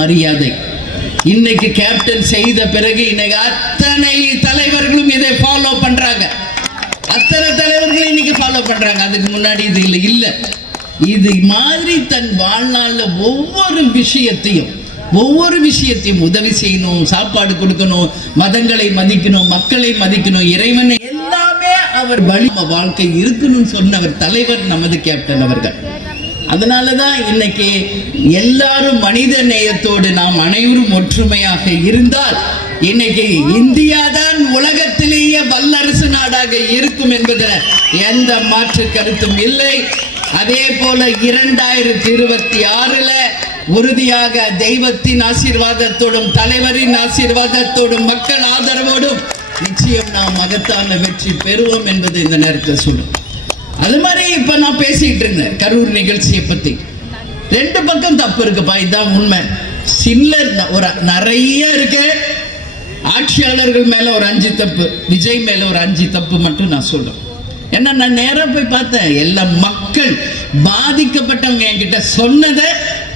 மரியாதை. இன்னைக்கு கேப்டன் செய்த பிறகு இன்னைக்கு அத்தனை தலைவர்களும் இதை ஃபாலோ பண்றாங்க. அத்தனை தலைவர்களும் இன்னைக்கு ஃபாலோ பண்றாங்க. அதுக்கு முன்னாடி இது இல்ல. இது மாதிரி தன் வாழ்நாள்ல ஒவ்வொரு விஷயத்தையும் உதவி செய்யணும், சாப்பாடு கொடுக்கணும், மதங்களை மதிக்கணும், மக்களை மதிக்கணும், இறைவனை எல்லாமே அவர் வழி வாழ்க்கை இருக்கணும்னு சொன்னவர் தலைவர் நமது கேப்டன் அவர்கள். அதனாலதான் இன்னைக்கு எல்லாரும் மனித நேயத்தோடு நாம் அனைவரும் ஒற்றுமையாக இருந்தால் இன்னைக்கு இந்தியா தான் உலகத்திலேயே வல்லரசு நாடாக இருக்கும் என்பதில் எந்த மாற்று கருத்தும் இல்லை. அதே போல 2026 உறுதியாக தெய்வத்தின் ஆசீர்வாதத்தோடும் தலைவரின் ஆசீர்வாதத்தோடும் மக்கள் ஆதரவோடும் நிச்சயம் நாம் மகத்தான வெற்றி பெறுவோம் என்பது இந்த நேரத்தில் சொல்லும். அது மாதிரி இப்ப நான் பேசிட்டு இருந்தேன் கரூர் நிகழ்ச்சியை பத்தி. 2 பக்கம் தப்பு இருக்குப்பா, இதுதான் உண்மை. சில்லர் ஒரு நிறைய இருக்கு. ஆட்சியாளர்கள் மேல ஒரு 5 தப்பு, விஜய் மேல ஒரு 5 தப்பு மட்டும் நான் சொல்றேன். ஏன்னா நான் நேரா போய் பார்த்தேன். எல்லா மக்கள் பாதிக்கப்பட்டவங்க என்கிட்ட சொன்னதை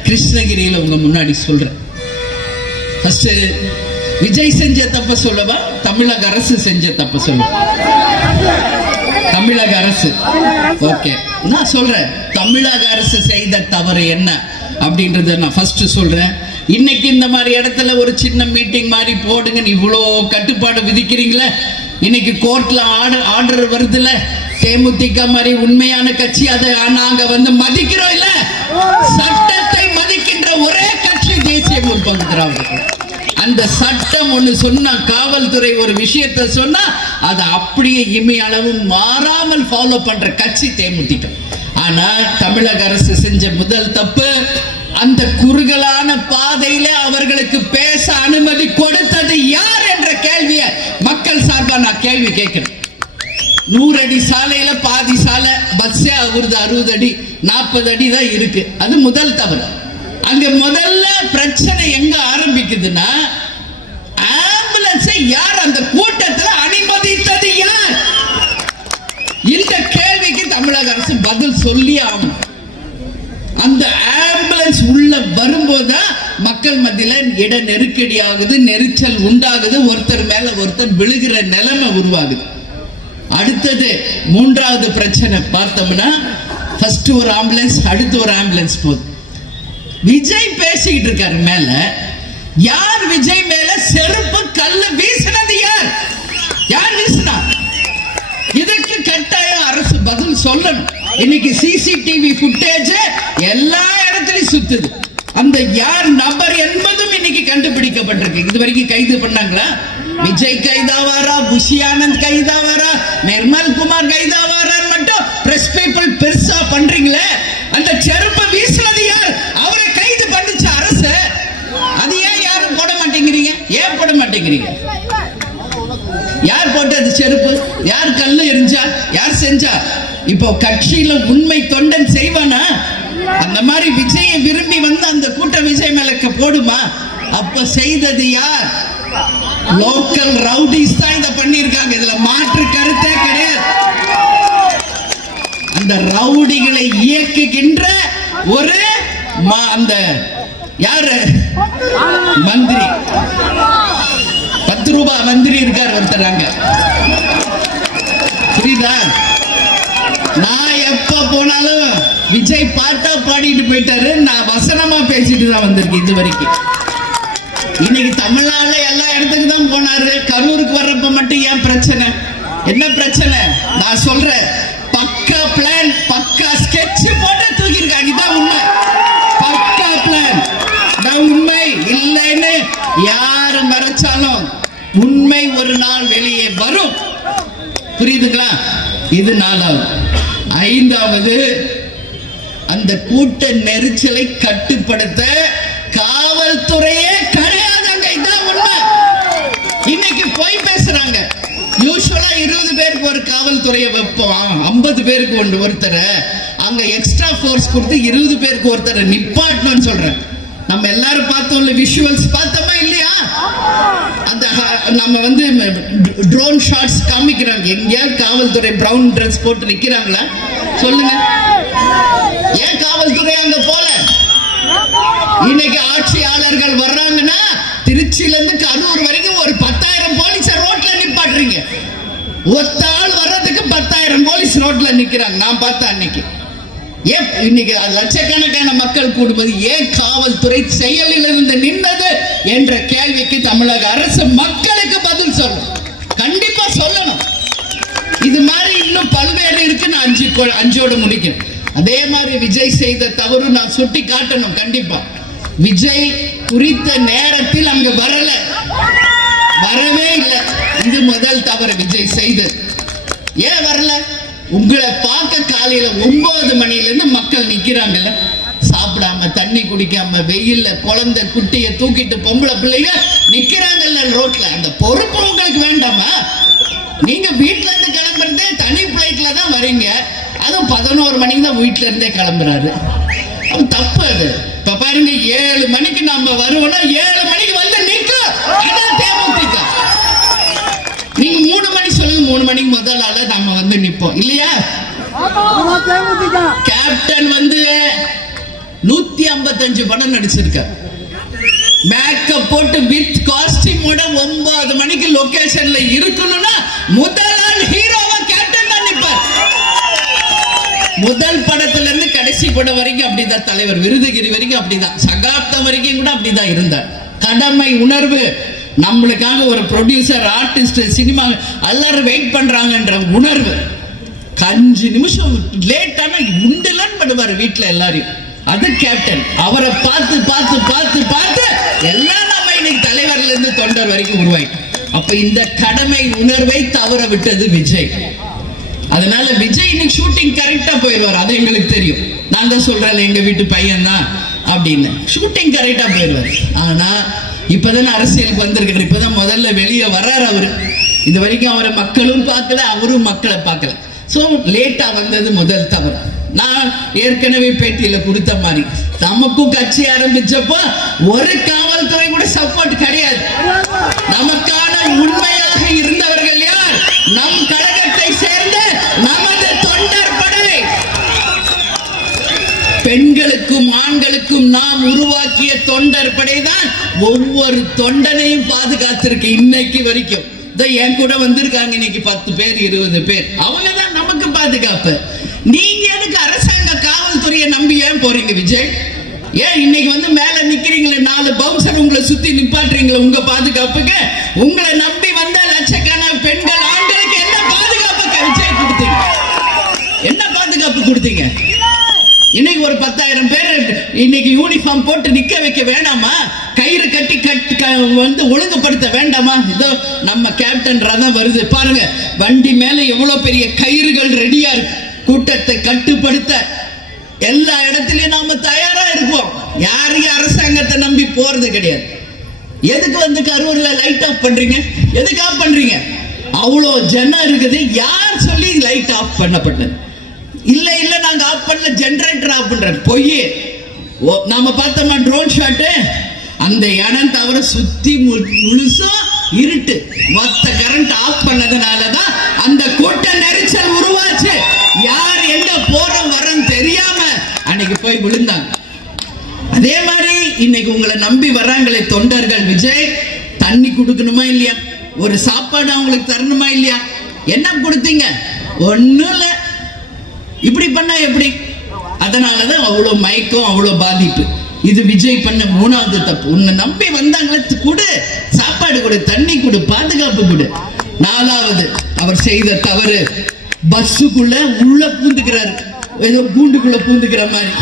கிருஷ்ணகிரியில உங்க முன்னாடி சொல்றேன். ஃபர்ஸ்ட் விஜய் செஞ்ச தப்ப சொல்லவா, தமிழக அரசு செஞ்ச தப்ப சொல்லவா? தமிழக அரசு. ஓகே, நான் சொல்றேன் தமிழக அரசு செய்த தவறு என்ன அப்படின்றத நான் ஃபர்ஸ்ட் சொல்றேன். இன்னைக்கு இந்த மாதிரி இடத்துல ஒரு சின்ன மீட்டிங் மாதிரி போடுங்க, இவ்வளோ கட்டுப்பாடு விதிக்கிறீங்களே. இன்னைக்கு கோர்ட்ல ஆர்டர் வருதுல, தேமுதிக மாதிரி உண்மையான கட்சி அதை நாங்க மதிக்கிறோம் இல்ல. சட்டத்தை மதிக்கின்ற ஒரே கட்சி தேசிய முற்போக்கு திராவிட. அந்த சட்டம் ஒண்ணு சொன்னா, காவல்துறை ஒரு விஷயத்தை சொன்னா அதை அப்படியே இமையளவு மாறாமல் ஃபாலோ பண்ற கட்சி தேமுதிக. ஆனா தமிழக அரசு செஞ்ச முதல் தப்பு, அந்த குறுகலான பாதையில அவர்களுக்கு பேச அனுமதி கொடுத்தது யார் என்ற கேள்வியை மக்கள் சார்பா நான் கேள்வி கேட்கிறேன். 100 அடி சாலையில பாதி சாலை பஸ் 60 அடி 40 அடி தான் இருக்கு. அது முதல் தவறு. அங்க முதல்ல பிரச்சனை எங்க ஆரம்பிக்குதுன்னா, ஆம்புலன்ஸை யார் அந்த கூட்டத்தில் அனுமதித்தது யார்? இந்த கேள்விக்கு தமிழக அரசு பதில் சொல்லி ஆகும். அந்த ஆம்புலன்ஸ் உள்ள வரும்போதுதான் மக்கள் மத்தியில இட நெருக்கடி ஆகுது, நெரிச்சல் உண்டாகுது, ஒருத்தர் மேல ஒருத்தர் விழுகிற நிலைமை உருவாகுது. அடுத்தது 3வது பிரச்சனை பார்த்தோம்னா, ஃபர்ஸ்ட் ஒரு ஆம்புலன்ஸ், அடுத்து ஒரு ஆம்புலன்ஸ் போகுது. விஜய் பேசிக்கிட்டு இருக்காரு மேல. யார் விஜய் மேல செருப்பு கல்லு வீசினது? யார் வீசினா? இதுக்கு கட்டாயம் அரசு பதில் சொல்லணும். இன்னைக்கு சிசிடிவி ஃபுட்டேஜ் எல்லா இடத்துலயும் சுத்துது. அந்த யார் நபர் என்பதும் இன்னைக்கு கண்டுபிடிக்கப்பட்டிருக்கு. இது வரைக்கும் கைது பண்ணாங்களா? விஜய் கைதாவாரா, புஷி ஆனந்த் கைதாவாரா, நிர்மல் குமார் கைதாவாரா மட்டும் பிரஸ் பீப்பிள் பெருசா பண்றீங்களே. அந்த செருப்பு வீசினது யார்? அவரை கைது பண்ணிச்ச அரசு. அது ஏன் யாரும் போட மாட்டேங்கிறீங்க? ஏன் போட மாட்டேங்கிறீங்க? யார் போட்டது செருப்பு? யார் கல்லு எரிஞ்சா? யார் செஞ்சா? இப்போ கட்சியில உண்மை தொண்டன் செய்வானா? அந்த மாதிரி விஜயை விரும்பி அந்த கூட்டம் விஜய் மேலக்க போடுமா? அப்ப செய்தது யார்? லோக்கல் ரவுடிஸ் தான் இத பண்ணிருக்காங்க. இதுல மாற்று கருத்தே கிடையாது. அந்த ரவுடிகளை இயக்குகின்ற ஒரு அந்த யாரு மந்திரி, 10 ரூபாய் மந்திரி இருக்கார் ஒருத்தர் அங்க. புரியுதா? நான் எப்ப போனாலும் விஜய் பாட்டா பாடிட்டு போயிட்டாரு, நான் வசனமா பேசிட்டு தான் வந்திருக்கேன் இது வரைக்கும். இன்னைக்கு தமிழ்நாடுல எல்லா இடத்துக்கு தான் போனாரு. கரூருக்கு வர்றப்ப மட்டும் ஏன் பிரச்சனை? என்ன பிரச்சனை? நான் சொல்றேன், பக்கா பிளான், பக்கா ஸ்கெட்ச் போட்டு தூக்கி இருக்காங்க. இதான் உண்மை. பக்கா பிளான் தான் உண்மை. இல்லைன்னு யாரு மறைச்சாலும் உண்மை ஒரு நாள் வெளியே வரும். புரியுதுங்களா? இது 4வது. 5வது, அந்த கூட்ட நெரிச்சலை கட்டுப்படுத்த காவல்துறையே கிடையாதுங்க. இதான் உண்மை. இன்னைக்கு போய் பேசுறாங்க. யூசுவலா 20 பேருக்கு ஒரு காவல்துறையை வைப்போம், 50 பேருக்கு ஒருத்தரை அங்க எக்ஸ்ட்ரா போர்ஸ் கொடுத்து 20 பேருக்கு ஒருத்தரை நிப்பாட்டணும்னு சொல்றேன். நம்ம எல்லாரும் பார்த்து பார்த்தோம்ல, விஷுவல்ஸ் பார்த்தோமா இல்லையா? அந்த நம்ம வந்து ட்ரோன் ஷாட்ஸ் காமிக்கிறாங்க. எங்கேயாவது காவல்துறை பிரவுன் ட்ரெஸ் போட்டு நிக்கிறாங்களா சொல்லுங்க? ஏன் காவல்துறை அங்க போல? இன்னைக்கு ஆட்சியாளர்கள் வர்றாங்கன்னா திருச்சியில இருந்து கரூர் வரைக்கும் ஒரு 10,000 போலீஸ் ரோட்ல நிப்பாட்டுறீங்க. ஒத்த ஆள் வர்றதுக்கு 10,000 போலீஸ் ரோட்ல நிக்கிறாங்க. நான் பார்த்தேன் அன்னைக்கு. ஏன் இன்னைக்கு லட்சக்கணக்கான மக்கள் கூடும்போது ஏன் காவல்துறை செயலில் இருந்து நின்றது என்ற கேள்விக்கு தமிழக அரசு மக்களுக்கு பதில் சொல்லணும். கண்டிப்பா சொல்லணும். இது மாதிரி இன்னும் பல்வேறு இருக்கு. நான் அஞ்சோடு முடிக்கிறேன். அதே மாதிரி விஜய் செய்த தவறு நான் சுட்டி காட்டணும். கண்டிப்பா விஜய் குறித்த நேரத்தில் அங்க வரவே இல்லை. இது முதல் தவறு விஜய் செய்தது. ஏன் வரல? உங்களை பார்க்க காலையில 9 மணில இருந்து மக்கள் நிக்கிறாங்கல்ல, சாப்பிடாம தண்ணி குடிக்காம வெயில்ல குழந்தை குட்டிய தூக்கிட்டு பொம்பளை பிள்ளைங்க நிக்கிறாங்கல்ல ரோட்ல. அந்த பொறுப்பு உங்களுக்கு வேண்டாமா? நீங்க வீட்டுல இருந்து கிளம்புறதே தனி பிளைட்ல தான் வரீங்க. அதுவும் 11 மணிக்கு தான் வீட்டுல இருந்தே கிளம்புறாரு. தப்பு அது. இப்ப பாருங்க, 7 மணிக்கு நம்ம வருவோம்னா 7 மணிக்கு வந்து நிக்க. அதான் தேமுதிக. நீங்க 3 மணி சொல்லுங்க, 3 மணிக்கு முதல் ஆள நம்ம வந்து நிப்போம் இல்லையா? கேப்டன் வந்து 155 படம் நடிச்சிருக்கார். மேக்கப் போட்டு வித் காஸ்டியூமோட 9 மணிக்கு லொகேஷன்ல இருக்கணும்னா முதல் ஆள் ஹீரோவா கேப்டன் தான் நிப்பார். முதல் படத்துல இருந்து கடைசி படம் வரைக்கும் அப்படிதான். தலைவர் விருதுகிரி வரைக்கும் அப்படிதான். சகாப்தம் வரைக்கும் கூட அப்படிதான் இருந்தார். கடமை உணர்வு. நம்மளுக்காக ஒரு ப்ரொடியூசர், ஆர்டிஸ்ட், சினிமா எல்லாரும் வெயிட் பண்றாங்கன்ற உணர்வு. 5 நிமிஷம் லேட்டான உண்டுலன்னு பண்ணுவாரு வீட்டுல எல்லாரையும். அது கேப்டன். அவரை பார்த்து பார்த்து பார்த்து பார்த்து எல்லாம் நம்ம இன்னைக்கு தலைவர்ல இருந்து தொண்டர் வரைக்கும் உருவாயிட்டோம். அப்ப இந்த கடமை உணர்வை தவற விட்டது விஜய். அதனால விஜய் இன்னைக்கு ஷூட்டிங் கரெக்டா போயிடுவார். அது எங்களுக்கு தெரியும். நான் தான் சொல்றேன், எங்க வீட்டு பையன் தான் அப்படின்னு. ஷூட்டிங் கரெக்டா போயிடுவார். ஆனா இப்பதான் அரசியலுக்கு வந்திருக்காரு. இப்பதான் முதல்ல வெளியே வர்றாரு அவரு. இது வரைக்கும் அவரை மக்களும் பார்க்கல, அவரும் மக்களை பார்க்கல. சோ லேட்டா வந்தது முதல் தவறு. நான் ஏற்கனவே பேட்டியில கொடுத்த மாதிரி நமக்கும் கட்சி ஆரம்பிச்சப்போ ஒரு காவல்துறை கூட சப்போர்ட் கிடையாது. நமக்கான உண்மையாக இருந்தவர்கள் யார்? நம் கழகத்தை சேர்ந்த நமது தொண்டர் படை. பெண்களுக்கும் ஆண்களுக்கும் நாம் உருவாக்கிய தொண்டர் படைதான் ஒவ்வொரு தொண்டனையும் பாதுகாத்திருக்கு இன்னைக்கு வரைக்கும். என் கூட வந்திருக்காங்க இன்னைக்கு 10 பேர் 20 பேர். அவங்க தான் நமக்கு பாதுகாப்பு. நீங்க எதுக்கு அரசாங்க காவல்துறையை நம்பி ஏன் போறீங்க விஜய்? ஏன் இன்னைக்கு வந்து மேல நிக்கிறீங்களே 4 பவுன்சர் உங்களை சுத்தி நிப்பாட்டுறீங்களே உங்க பாதுகாப்புக்கு? உங்களை நம்பி வந்த லட்சக்கணக்கான பெண்கள் ஆண்களுக்கு என்ன பாதுகாப்பு விஜய் கொடுத்தீங்க? என்ன பாதுகாப்பு கொடுத்தீங்க? இன்னைக்கு ஒரு 10,000 பேர் இன்னைக்கு யூனிஃபார்ம் போட்டு நிக்க வைக்க வேண்டாமா? கயிறு கட்டி வந்து ஒழுங்குபடுத்த வேண்டாமா? இதோ நம்ம கேப்டன் ரதம் வருது பாருங்க. வண்டி மேல எவ்வளவு பெரிய கயிறுகள் ரெடியா இருக்கு. கூட்டத்தை கட்டுப்படுத்த எல்லா இடத்திலயும் நாம தயாரா இருப்போம். யாரையும் அரசாங்கத்தை நம்பி போறது கிடையாது. எதுக்கு வந்து கரூர்ல லைட் ஆஃப் பண்றீங்க? எதுக்கு ஆஃப் பண்றீங்க? அவ்வளோ ஜனம் இருக்குது. யார் சொல்லி லைட் ஆஃப் பண்ணப்பட்டது? இல்ல இல்ல நாங்க ஆஃப் பண்ணல, ஜெனரேட்டர் ஆஃப் பண்ற பொய். நாம பார்த்தோமா ட்ரோன் ஷாட்? அந்த இடம் தவிர சுத்தி முழுசா இருட்டு. மொத்த கரண்ட் ஆஃப் பண்ணதுனாலதான் அந்த கூட்ட நெரிசல் உருவாச்சு. யார் எங்க போறோம் வரோம் தெரியாம அன்னைக்கு போய் விழுந்தாங்க. அதே மாதிரி இன்னைக்கு உங்களை நம்பி வர்றாங்களே தொண்டர்கள். விஜய் தண்ணி கொடுக்கணுமா இல்லையா? ஒரு சாப்பாடு அவங்களுக்கு தரணுமா இல்லையா? என்ன கொடுத்தீங்க? ஒண்ணும் இல்ல. இப்படி பண்ணா எப்படி? அதனாலதான் அவ்வளவு மயக்கம், அவ்வளவு பாதிப்பு. இது விஜய் பண்ண 3வது தப்பு. உன்னை நம்பி வந்தாங்களே, கொடு சாப்பாடு, கொடு தண்ணி, கொடு பாதுகாப்பு, கொடு. 4வது அவர் செய்த தவறு, பஸ்ஸுக்குள்ள உள்ள பூந்துக்கிறாரு. ஏதோ கூண்டுக்குள்ள பூந்துக்கிற மாதிரி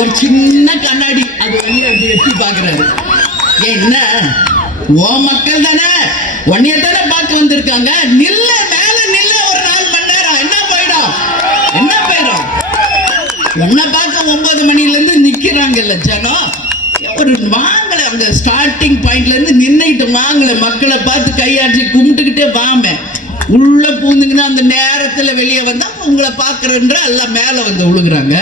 ஒரு சின்ன கண்ணாடி அது வழியா எட்டி பாக்குறாரு. என்ன ஓ மக்கள் தானே, உன்னைய தானே பார்க்க வந்திருக்காங்க, நில்ல மேல நில்ல ஒரு 4 மணி நேரம். என்ன போயிடும்? என்ன போயிடும்? ஒன்ன பார்க்க 9 மணில இருந்து நிக்கிறாங்கல்ல ஜனம். ஒரு வாங்கல, அந்த ஸ்டார்டிங் பாயிண்ட்ல இருந்து நின்னுட்டு வாங்கல, மக்களை பார்த்து கையாட்சி கும்பிட்டுக்கிட்டே வாமே. உள்ள பூந்துங்கன்னா அந்த நேரத்துல வெளியே வந்தா உங்களை பாக்குறன்ற எல்லாம் மேல வந்து விழுகுறாங்க.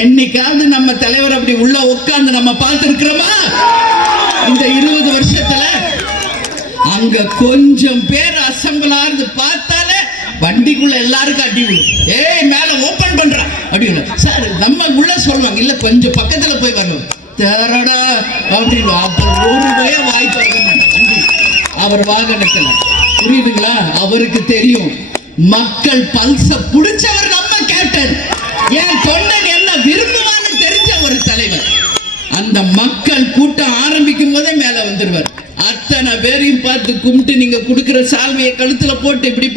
என்னைக்காவது நம்ம தலைவர் அப்படி உள்ள உட்கார்ந்து நம்ம பார்த்திருக்கிறோமா? இந்த 20 வருஷத்துல அங்க கொஞ்சம் பேர் அசம்பிள் ஆகுது பார்த்தாலே வண்டிக்குள்ள எல்லாருக்கும் அடி விடும். ஏய் மேல ஓபன் பண்றான் அப்படின்னு சார் நம்ம உள்ள சொல்லுவாங்க, இல்ல கொஞ்சம் பக்கத்துல போய் வரணும் தேரடா அப்படின்னு. அப்புறம் ஒரு ரூபாய வாய்ப்பு அவர் வாகனத்துல, புரியுதுங்களா? அவருக்கு தெரியும் மக்கள் பல்ச புடிச்சவர் நம்ம கேப்டன். ஏன் தொண்டன் என்ன விரும்புவான்னு தெரிஞ்ச ஒரு தலைவர். அந்த மக்கள் கூட்டம் ஆரம்பிக்கும் போதே மேல வந்துருவார். அத்தனை பேரையும் பார்த்து கும்பிட்டு நீங்க கொடுக்கிற சால்வையை கழுத்துல போட்டு இப்படி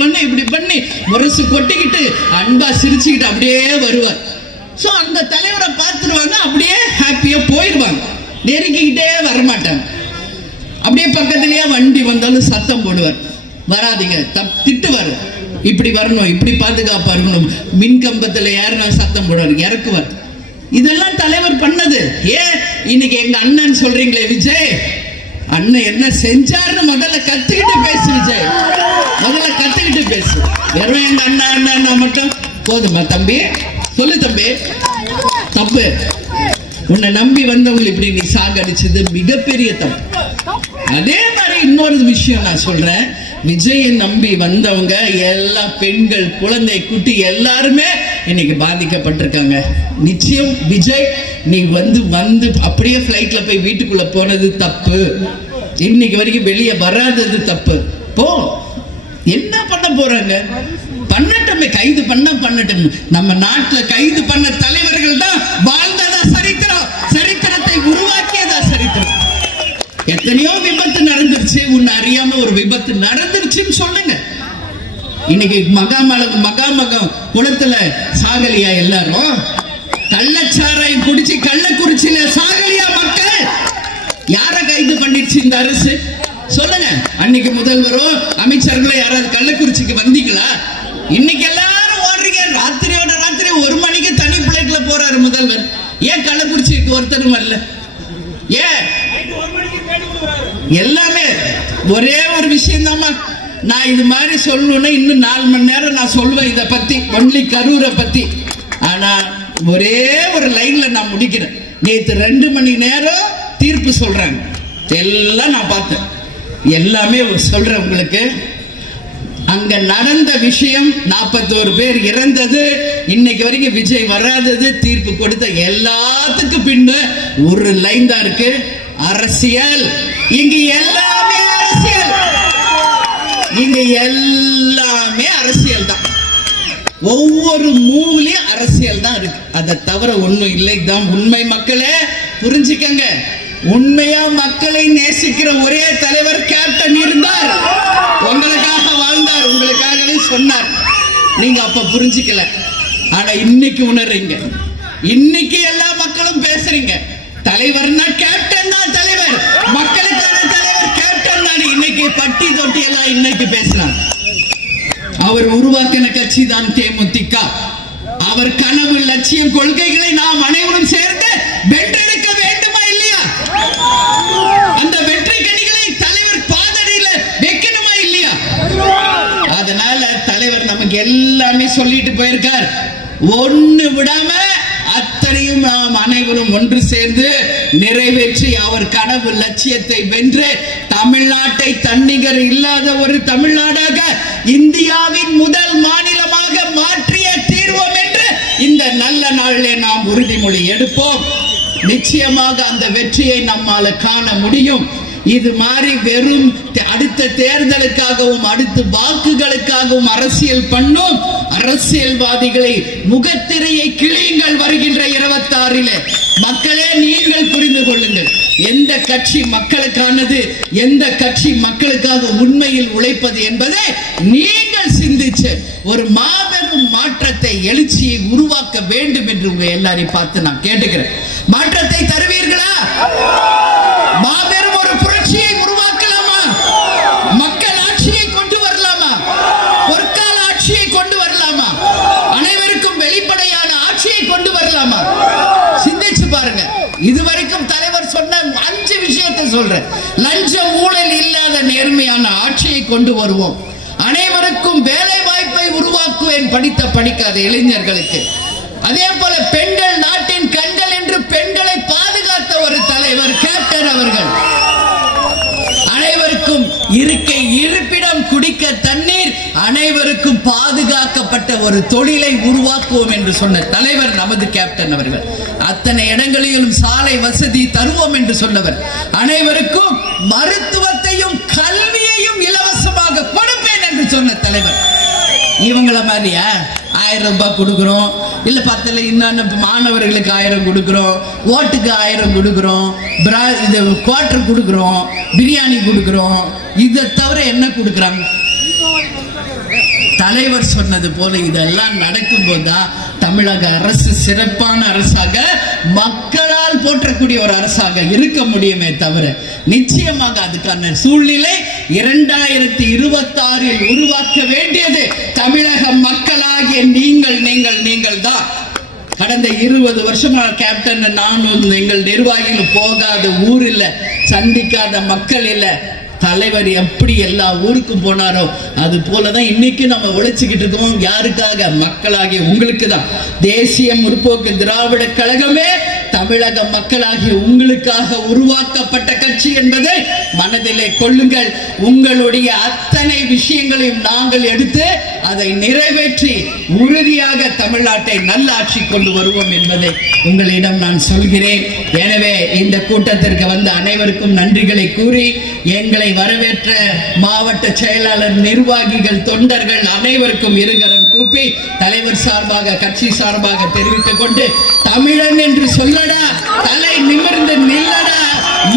பண்ணி முரசு கொட்டிக்கிட்டு அன்பா சிரிச்சுக்கிட்டு அப்படியே வருவார். சோ அந்த தலைவரை பார்த்துருவாங்க, அப்படியே ஹாப்பியா போயிடுவாங்க, நெருங்கிக்கிட்டே வரமாட்டாங்க. அப்படியே பக்கத்திலேயே வண்டி வந்தாலும் சத்தம் போடுவார், வராதிங்க திட்டுவார், இப்படி வரணும், இப்படி பாதுகாப்பா இருக்கணும். மின் கம்பத்துல ஏறினா சத்தம் போடுவார், இறக்குவார். இதெல்லாம் தலைவர் பண்ணது. ஏன் இன்னைக்கு எங்க அண்ணன் சொல்றீங்களே விஜய், அண்ணன் என்ன செஞ்சாருன்னு முதல்ல கத்துக்கிட்டு பேசு விஜய், முதல்ல கத்துக்கிட்டு பேசு. வெறும் எங்க அண்ணா மட்டும் போதுமா தம்பி? சொல்லு தம்பி, தப்பு. உன்னை நம்பி வந்தவங்க இப்படி நீ சாகடிச்சது மிகப்பெரிய தப்பு. அதே மாதிரி இன்னொரு விஷயம் நான் சொல்றேன், விஜயை நம்பி வந்தவங்க எல்லா பெண்கள், குழந்தை, குட்டி எல்லாருமே இன்னைக்கு பாதிக்கப்பட்டிருக்காங்க. நிச்சயம் விஜய் நீ வந்து அப்படியே பிளைட்ல போய் வீட்டுக்குள்ள போனது தப்பு, இன்னைக்கு வரைக்கும் வெளியே வராதது தப்பு. போ, என்ன பண்ண போறாங்க? பண்ணட்டமே, கைது பண்ணட்டும். நம்ம நாட்டுல கைது பண்ண தலைவர்கள் தான் வாழ்ந்ததா சரித்திரம், சரித்திரத்தை உருவாக்கியதா சரித்திரம். எத்தனையோ விபத்து நடந்துருச்சு, உன்னை அறியாம ஒரு விபத்து நடந்துருச்சுன்னு சொல்லுங்க. இன்னைக்கு மகாமகம் குளத்துல சாகலியா எல்லாரும்? கள்ளச்சாராயம் குடிச்சு கள்ளக்குறிச்சியில சாகலியா மக்கள்? யார கைது பண்ணிடுச்சு இந்த அரசு சொல்லுங்க. அன்னைக்கு முதல்வரோ அமைச்சர்களோ யாராவது கள்ளக்குறிச்சிக்கு வந்தீங்களா? இன்னைக்கு எல்லாரும் ஓடுறீங்க, ராத்திரியோட ராத்திரி 1 மணிக்கு தனி பிளைட்ல போறாரு முதல்வர். ஏன் கள்ளக்குறிச்சிக்கு ஒருத்தரும் வரல? ஏன்? எல்லாமே ஒரே ஒரு விஷயம் தாமா. நான் இது மாதிரி சொல்லணும்னா இன்னும் 4 மணி நேரம் நான் சொல்லுவேன் இதை பத்தி, ஒன்லி கரூரை பத்தி. ஆனா ஒரே ஒரு லைன்ல நான் முடிக்கிறேன். நேற்று 2 மணி நேரம் தீர்ப்பு சொல்றாங்க, எல்லாம் நான் பார்த்தேன், எல்லாமே சொல்றேன் உங்களுக்கு. அங்க நடந்த விஷயம், 41 பேர் இறந்தது, இன்னைக்கு வரைக்கும் விஜய் வராதது, தீர்ப்பு கொடுத்த எல்லாத்துக்கும் பின்ன ஒரு லைன் தான் இருக்கு, அரசியல். இங்க எல்லாமே அரசியல், இங்க எல்லாமே அரசியல் தான். ஒவ்வொரு மூவிலையும் அரசியல் தான் இருக்கு, அதை தவிர ஒண்ணும் இல்லை. தான் உண்மை. மக்களே புரிஞ்சுக்கங்க, உண்மையா மக்களை நேசிக்கிற ஒரே தலைவர் கேப்டன் இருந்தார். உங்களுக்காக வாழ்ந்தார், உங்களுக்காகவே சொன்னார். நீங்க அப்ப புரிஞ்சுக்கல, ஆனா இன்னைக்கு உணர்றீங்க. இன்னைக்கு எல்லா மக்களும் பேசுறீங்க, தலைவர்னா கேப்டன் தான் தலைவர், மக்களுக்கான தலைவர் கேப்டன் தான். இன்னைக்கு பட்டி தொட்டி எல்லாம் இன்னைக்கு பேசுறாங்க. அவர் உருவாக்கின கட்சி தான் தேமுதிக. அவர் கனவு, லட்சியம், கொள்கைகளை நாம் அனைவரும் சேர்ந்து வென்றெடுக்க வேண்டுமா இல்லையா? அந்த வெற்றி கனிகளை தலைவர் பாதடியில வைக்கணுமா இல்லையா? அதனால தலைவர் நமக்கு எல்லாமே சொல்லிட்டு போயிருக்கார். ஒண்ணு விடாம அத்தனையும் நாம் அனைவரும் ஒன்று சேர்ந்து நிறைவேற்றி அவர் கனவு லட்சியத்தை வென்று தமிழ்நாட்டை தன்னிகர் இல்லாத ஒரு தமிழ்நாடாக, இந்தியாவின் முதல் மாநிலமாக மாற்றிய தீர்வோம் என்று இந்த நல்ல நாளிலே நாம் உறுதிமொழி எடுப்போம். நிச்சயமாக அந்த வெற்றியை நம்மால காண முடியும். இது மாதிரி வெறும் அடுத்த தேர்தலுக்காகவும் அடுத்த வாக்குகளுக்காகவும் அரசியல் பண்ணும் அரசியல்வாதிகளை முகத்திரையை கிழியுங்கள். வருகின்ற 26 மக்களே நீங்கள் புரிந்து கொள்ளுங்கள், எந்த கட்சி மக்களுக்கானது, எந்த கட்சி மக்களுக்காக உண்மையில் உழைப்பது என்பதை நீங்கள் சிந்திச்சு ஒரு மாபெரும் மாற்றத்தை, எழுச்சியை உருவாக்க வேண்டும் என்று உங்க எல்லாரையும் பார்த்து நான் கேட்டுக்கிறேன். மாற்றத்தை தருவீர்களா? மாபெரும் ஒரு புரட்சியை உருவாக்கலாமா? மக்கள் ஆட்சியை கொண்டு வரலாமா? பொற்கால ஆட்சியை கொண்டு வரலாமா? அனைவருக்கும் வெளிப்படையான ஆட்சியை கொண்டு வரலாமா? சிந்திச்சு பாருங்க. இதுவரைக்கும் தலைவர் சொன்ன 5 விஷயத்தை சொல்றேன். லஞ்சம், ஊழல் இல்லாத நேர்மையான ஆட்சியை கொண்டு வருவோம். அனைவருக்கும் வேலை வாய்ப்பை உருவாக்குவேன், படித்த படிக்காத இளைஞர்களுக்கு. அதே போல பெண்கள் நாட்டின் கண்கள் என்று பெண்களை பாதுகாத்த ஒரு தலைவர் கேப்டன் அவர்கள். அனைவருக்கும் இருக்கை இருப்பிடம், குடிக்க தண்ணீர், அனைவருக்கும் பாதுகாக்கப்பட்ட ஒரு தொழிலை உருவாக்குவோம் என்று சொன்ன தலைவர் நமது கேப்டன் அவர்கள். அத்தனை இடங்களிலும் சாலை வசதி தருவோம் என்று சொன்னவர். அனைவருக்கும் மருத்துவத்தையும் கல்வியையும் இலவசமாக கொடுப்பேன் என்று சொன்ன தலைவர். இவங்கள மாதிரியா 1000 ரூபாய் கொடுக்கிறோம், இல்ல 10 இன்னும் மாணவர்களுக்கு 1000 கொடுக்கிறோம், ஓட்டுக்கு 1000 கொடுக்கிறோம், இது குவார்டர் கொடுக்கிறோம், பிரியாணி கொடுக்கிறோம். இதை தவிர என்ன கொடுக்குறாங்க? தலைவர் சொன்னது போல இதெல்லாம் நடக்கும் போதுதான் தமிழக அரசு சிறப்பான அரசாக, மக்களால் போற்றக்கூடிய ஒரு அரசாக இருக்க முடியுமே தவிர, நிச்சயமாக அதுக்கான சூழ்நிலை 2026 உருவாக்க வேண்டியது தமிழக மக்களாகிய நீங்கள் தான். கடந்த 20 வருஷமா கேப்டன் நானும் எங்கள் நிர்வாகிகள் போகாத ஊர் இல்ல, சந்திக்காத மக்கள் இல்ல. தலைவர் எப்படி எல்லா ஊருக்கும் போனாரோ அது போலதான் இன்னைக்கு நம்ம உழைச்சுக்கிட்டு இருக்கோம். யாருக்காக? மக்களாகிய உங்களுக்கு தான். தேசிய முற்போக்கு திராவிட கழகமே தமிழக மக்களாகிய உங்களுக்காக உருவாக்கப்பட்ட கட்சி என்பதை மனதிலே கொள்ளுங்கள். உங்களுடைய அத்தனை விஷயங்களையும் நாங்கள் எடுத்து அதை நிறைவேற்றி உறுதியாக தமிழ்நாட்டை நல்லாட்சி கொண்டு வருவோம் என்பதை உங்களிடம் நான் சொல்கிறேன். எனவே இந்த கூட்டத்திற்கு வந்த அனைவருக்கும் நன்றிகளை கூறி, எங்களை வரவேற்ற மாவட்ட செயலாளர், நிர்வாகிகள், தொண்டர்கள் அனைவருக்கும் இருகரம் கூப்பி தலைவர் சார்பாக, கட்சி சார்பாக தெரிவித்துக் கொண்டு, தமிழன் என்று சொல்லடா, தலை நிமிர்ந்து நில்லடா,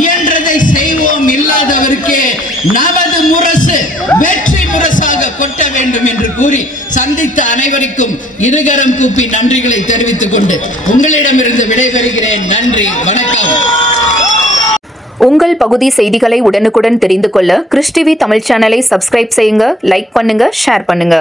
இயன்றதை செய்வோம், இல்லாதவருக்கே நமது முரசு வெற்றி முரசாக கொட்ட வேண்டும் என்று கூறி, சந்தித்த அனைவருக்கும் இருகரம் கூப்பி நன்றிகளை தெரிவித்துக் கொண்டு உங்களிடமிருந்து விடைபெறுகிறேன். நன்றி, வணக்கம். உங்கள் பகுதி செய்திகளை உடனுக்குடன் தெரிந்து கொள்ள கிறிஸ் டிவி தமிழ் சேனலை சப்ஸ்கிரைப் செய்யுங்க, லைக் பண்ணுங்க, ஷேர் பண்ணுங்க.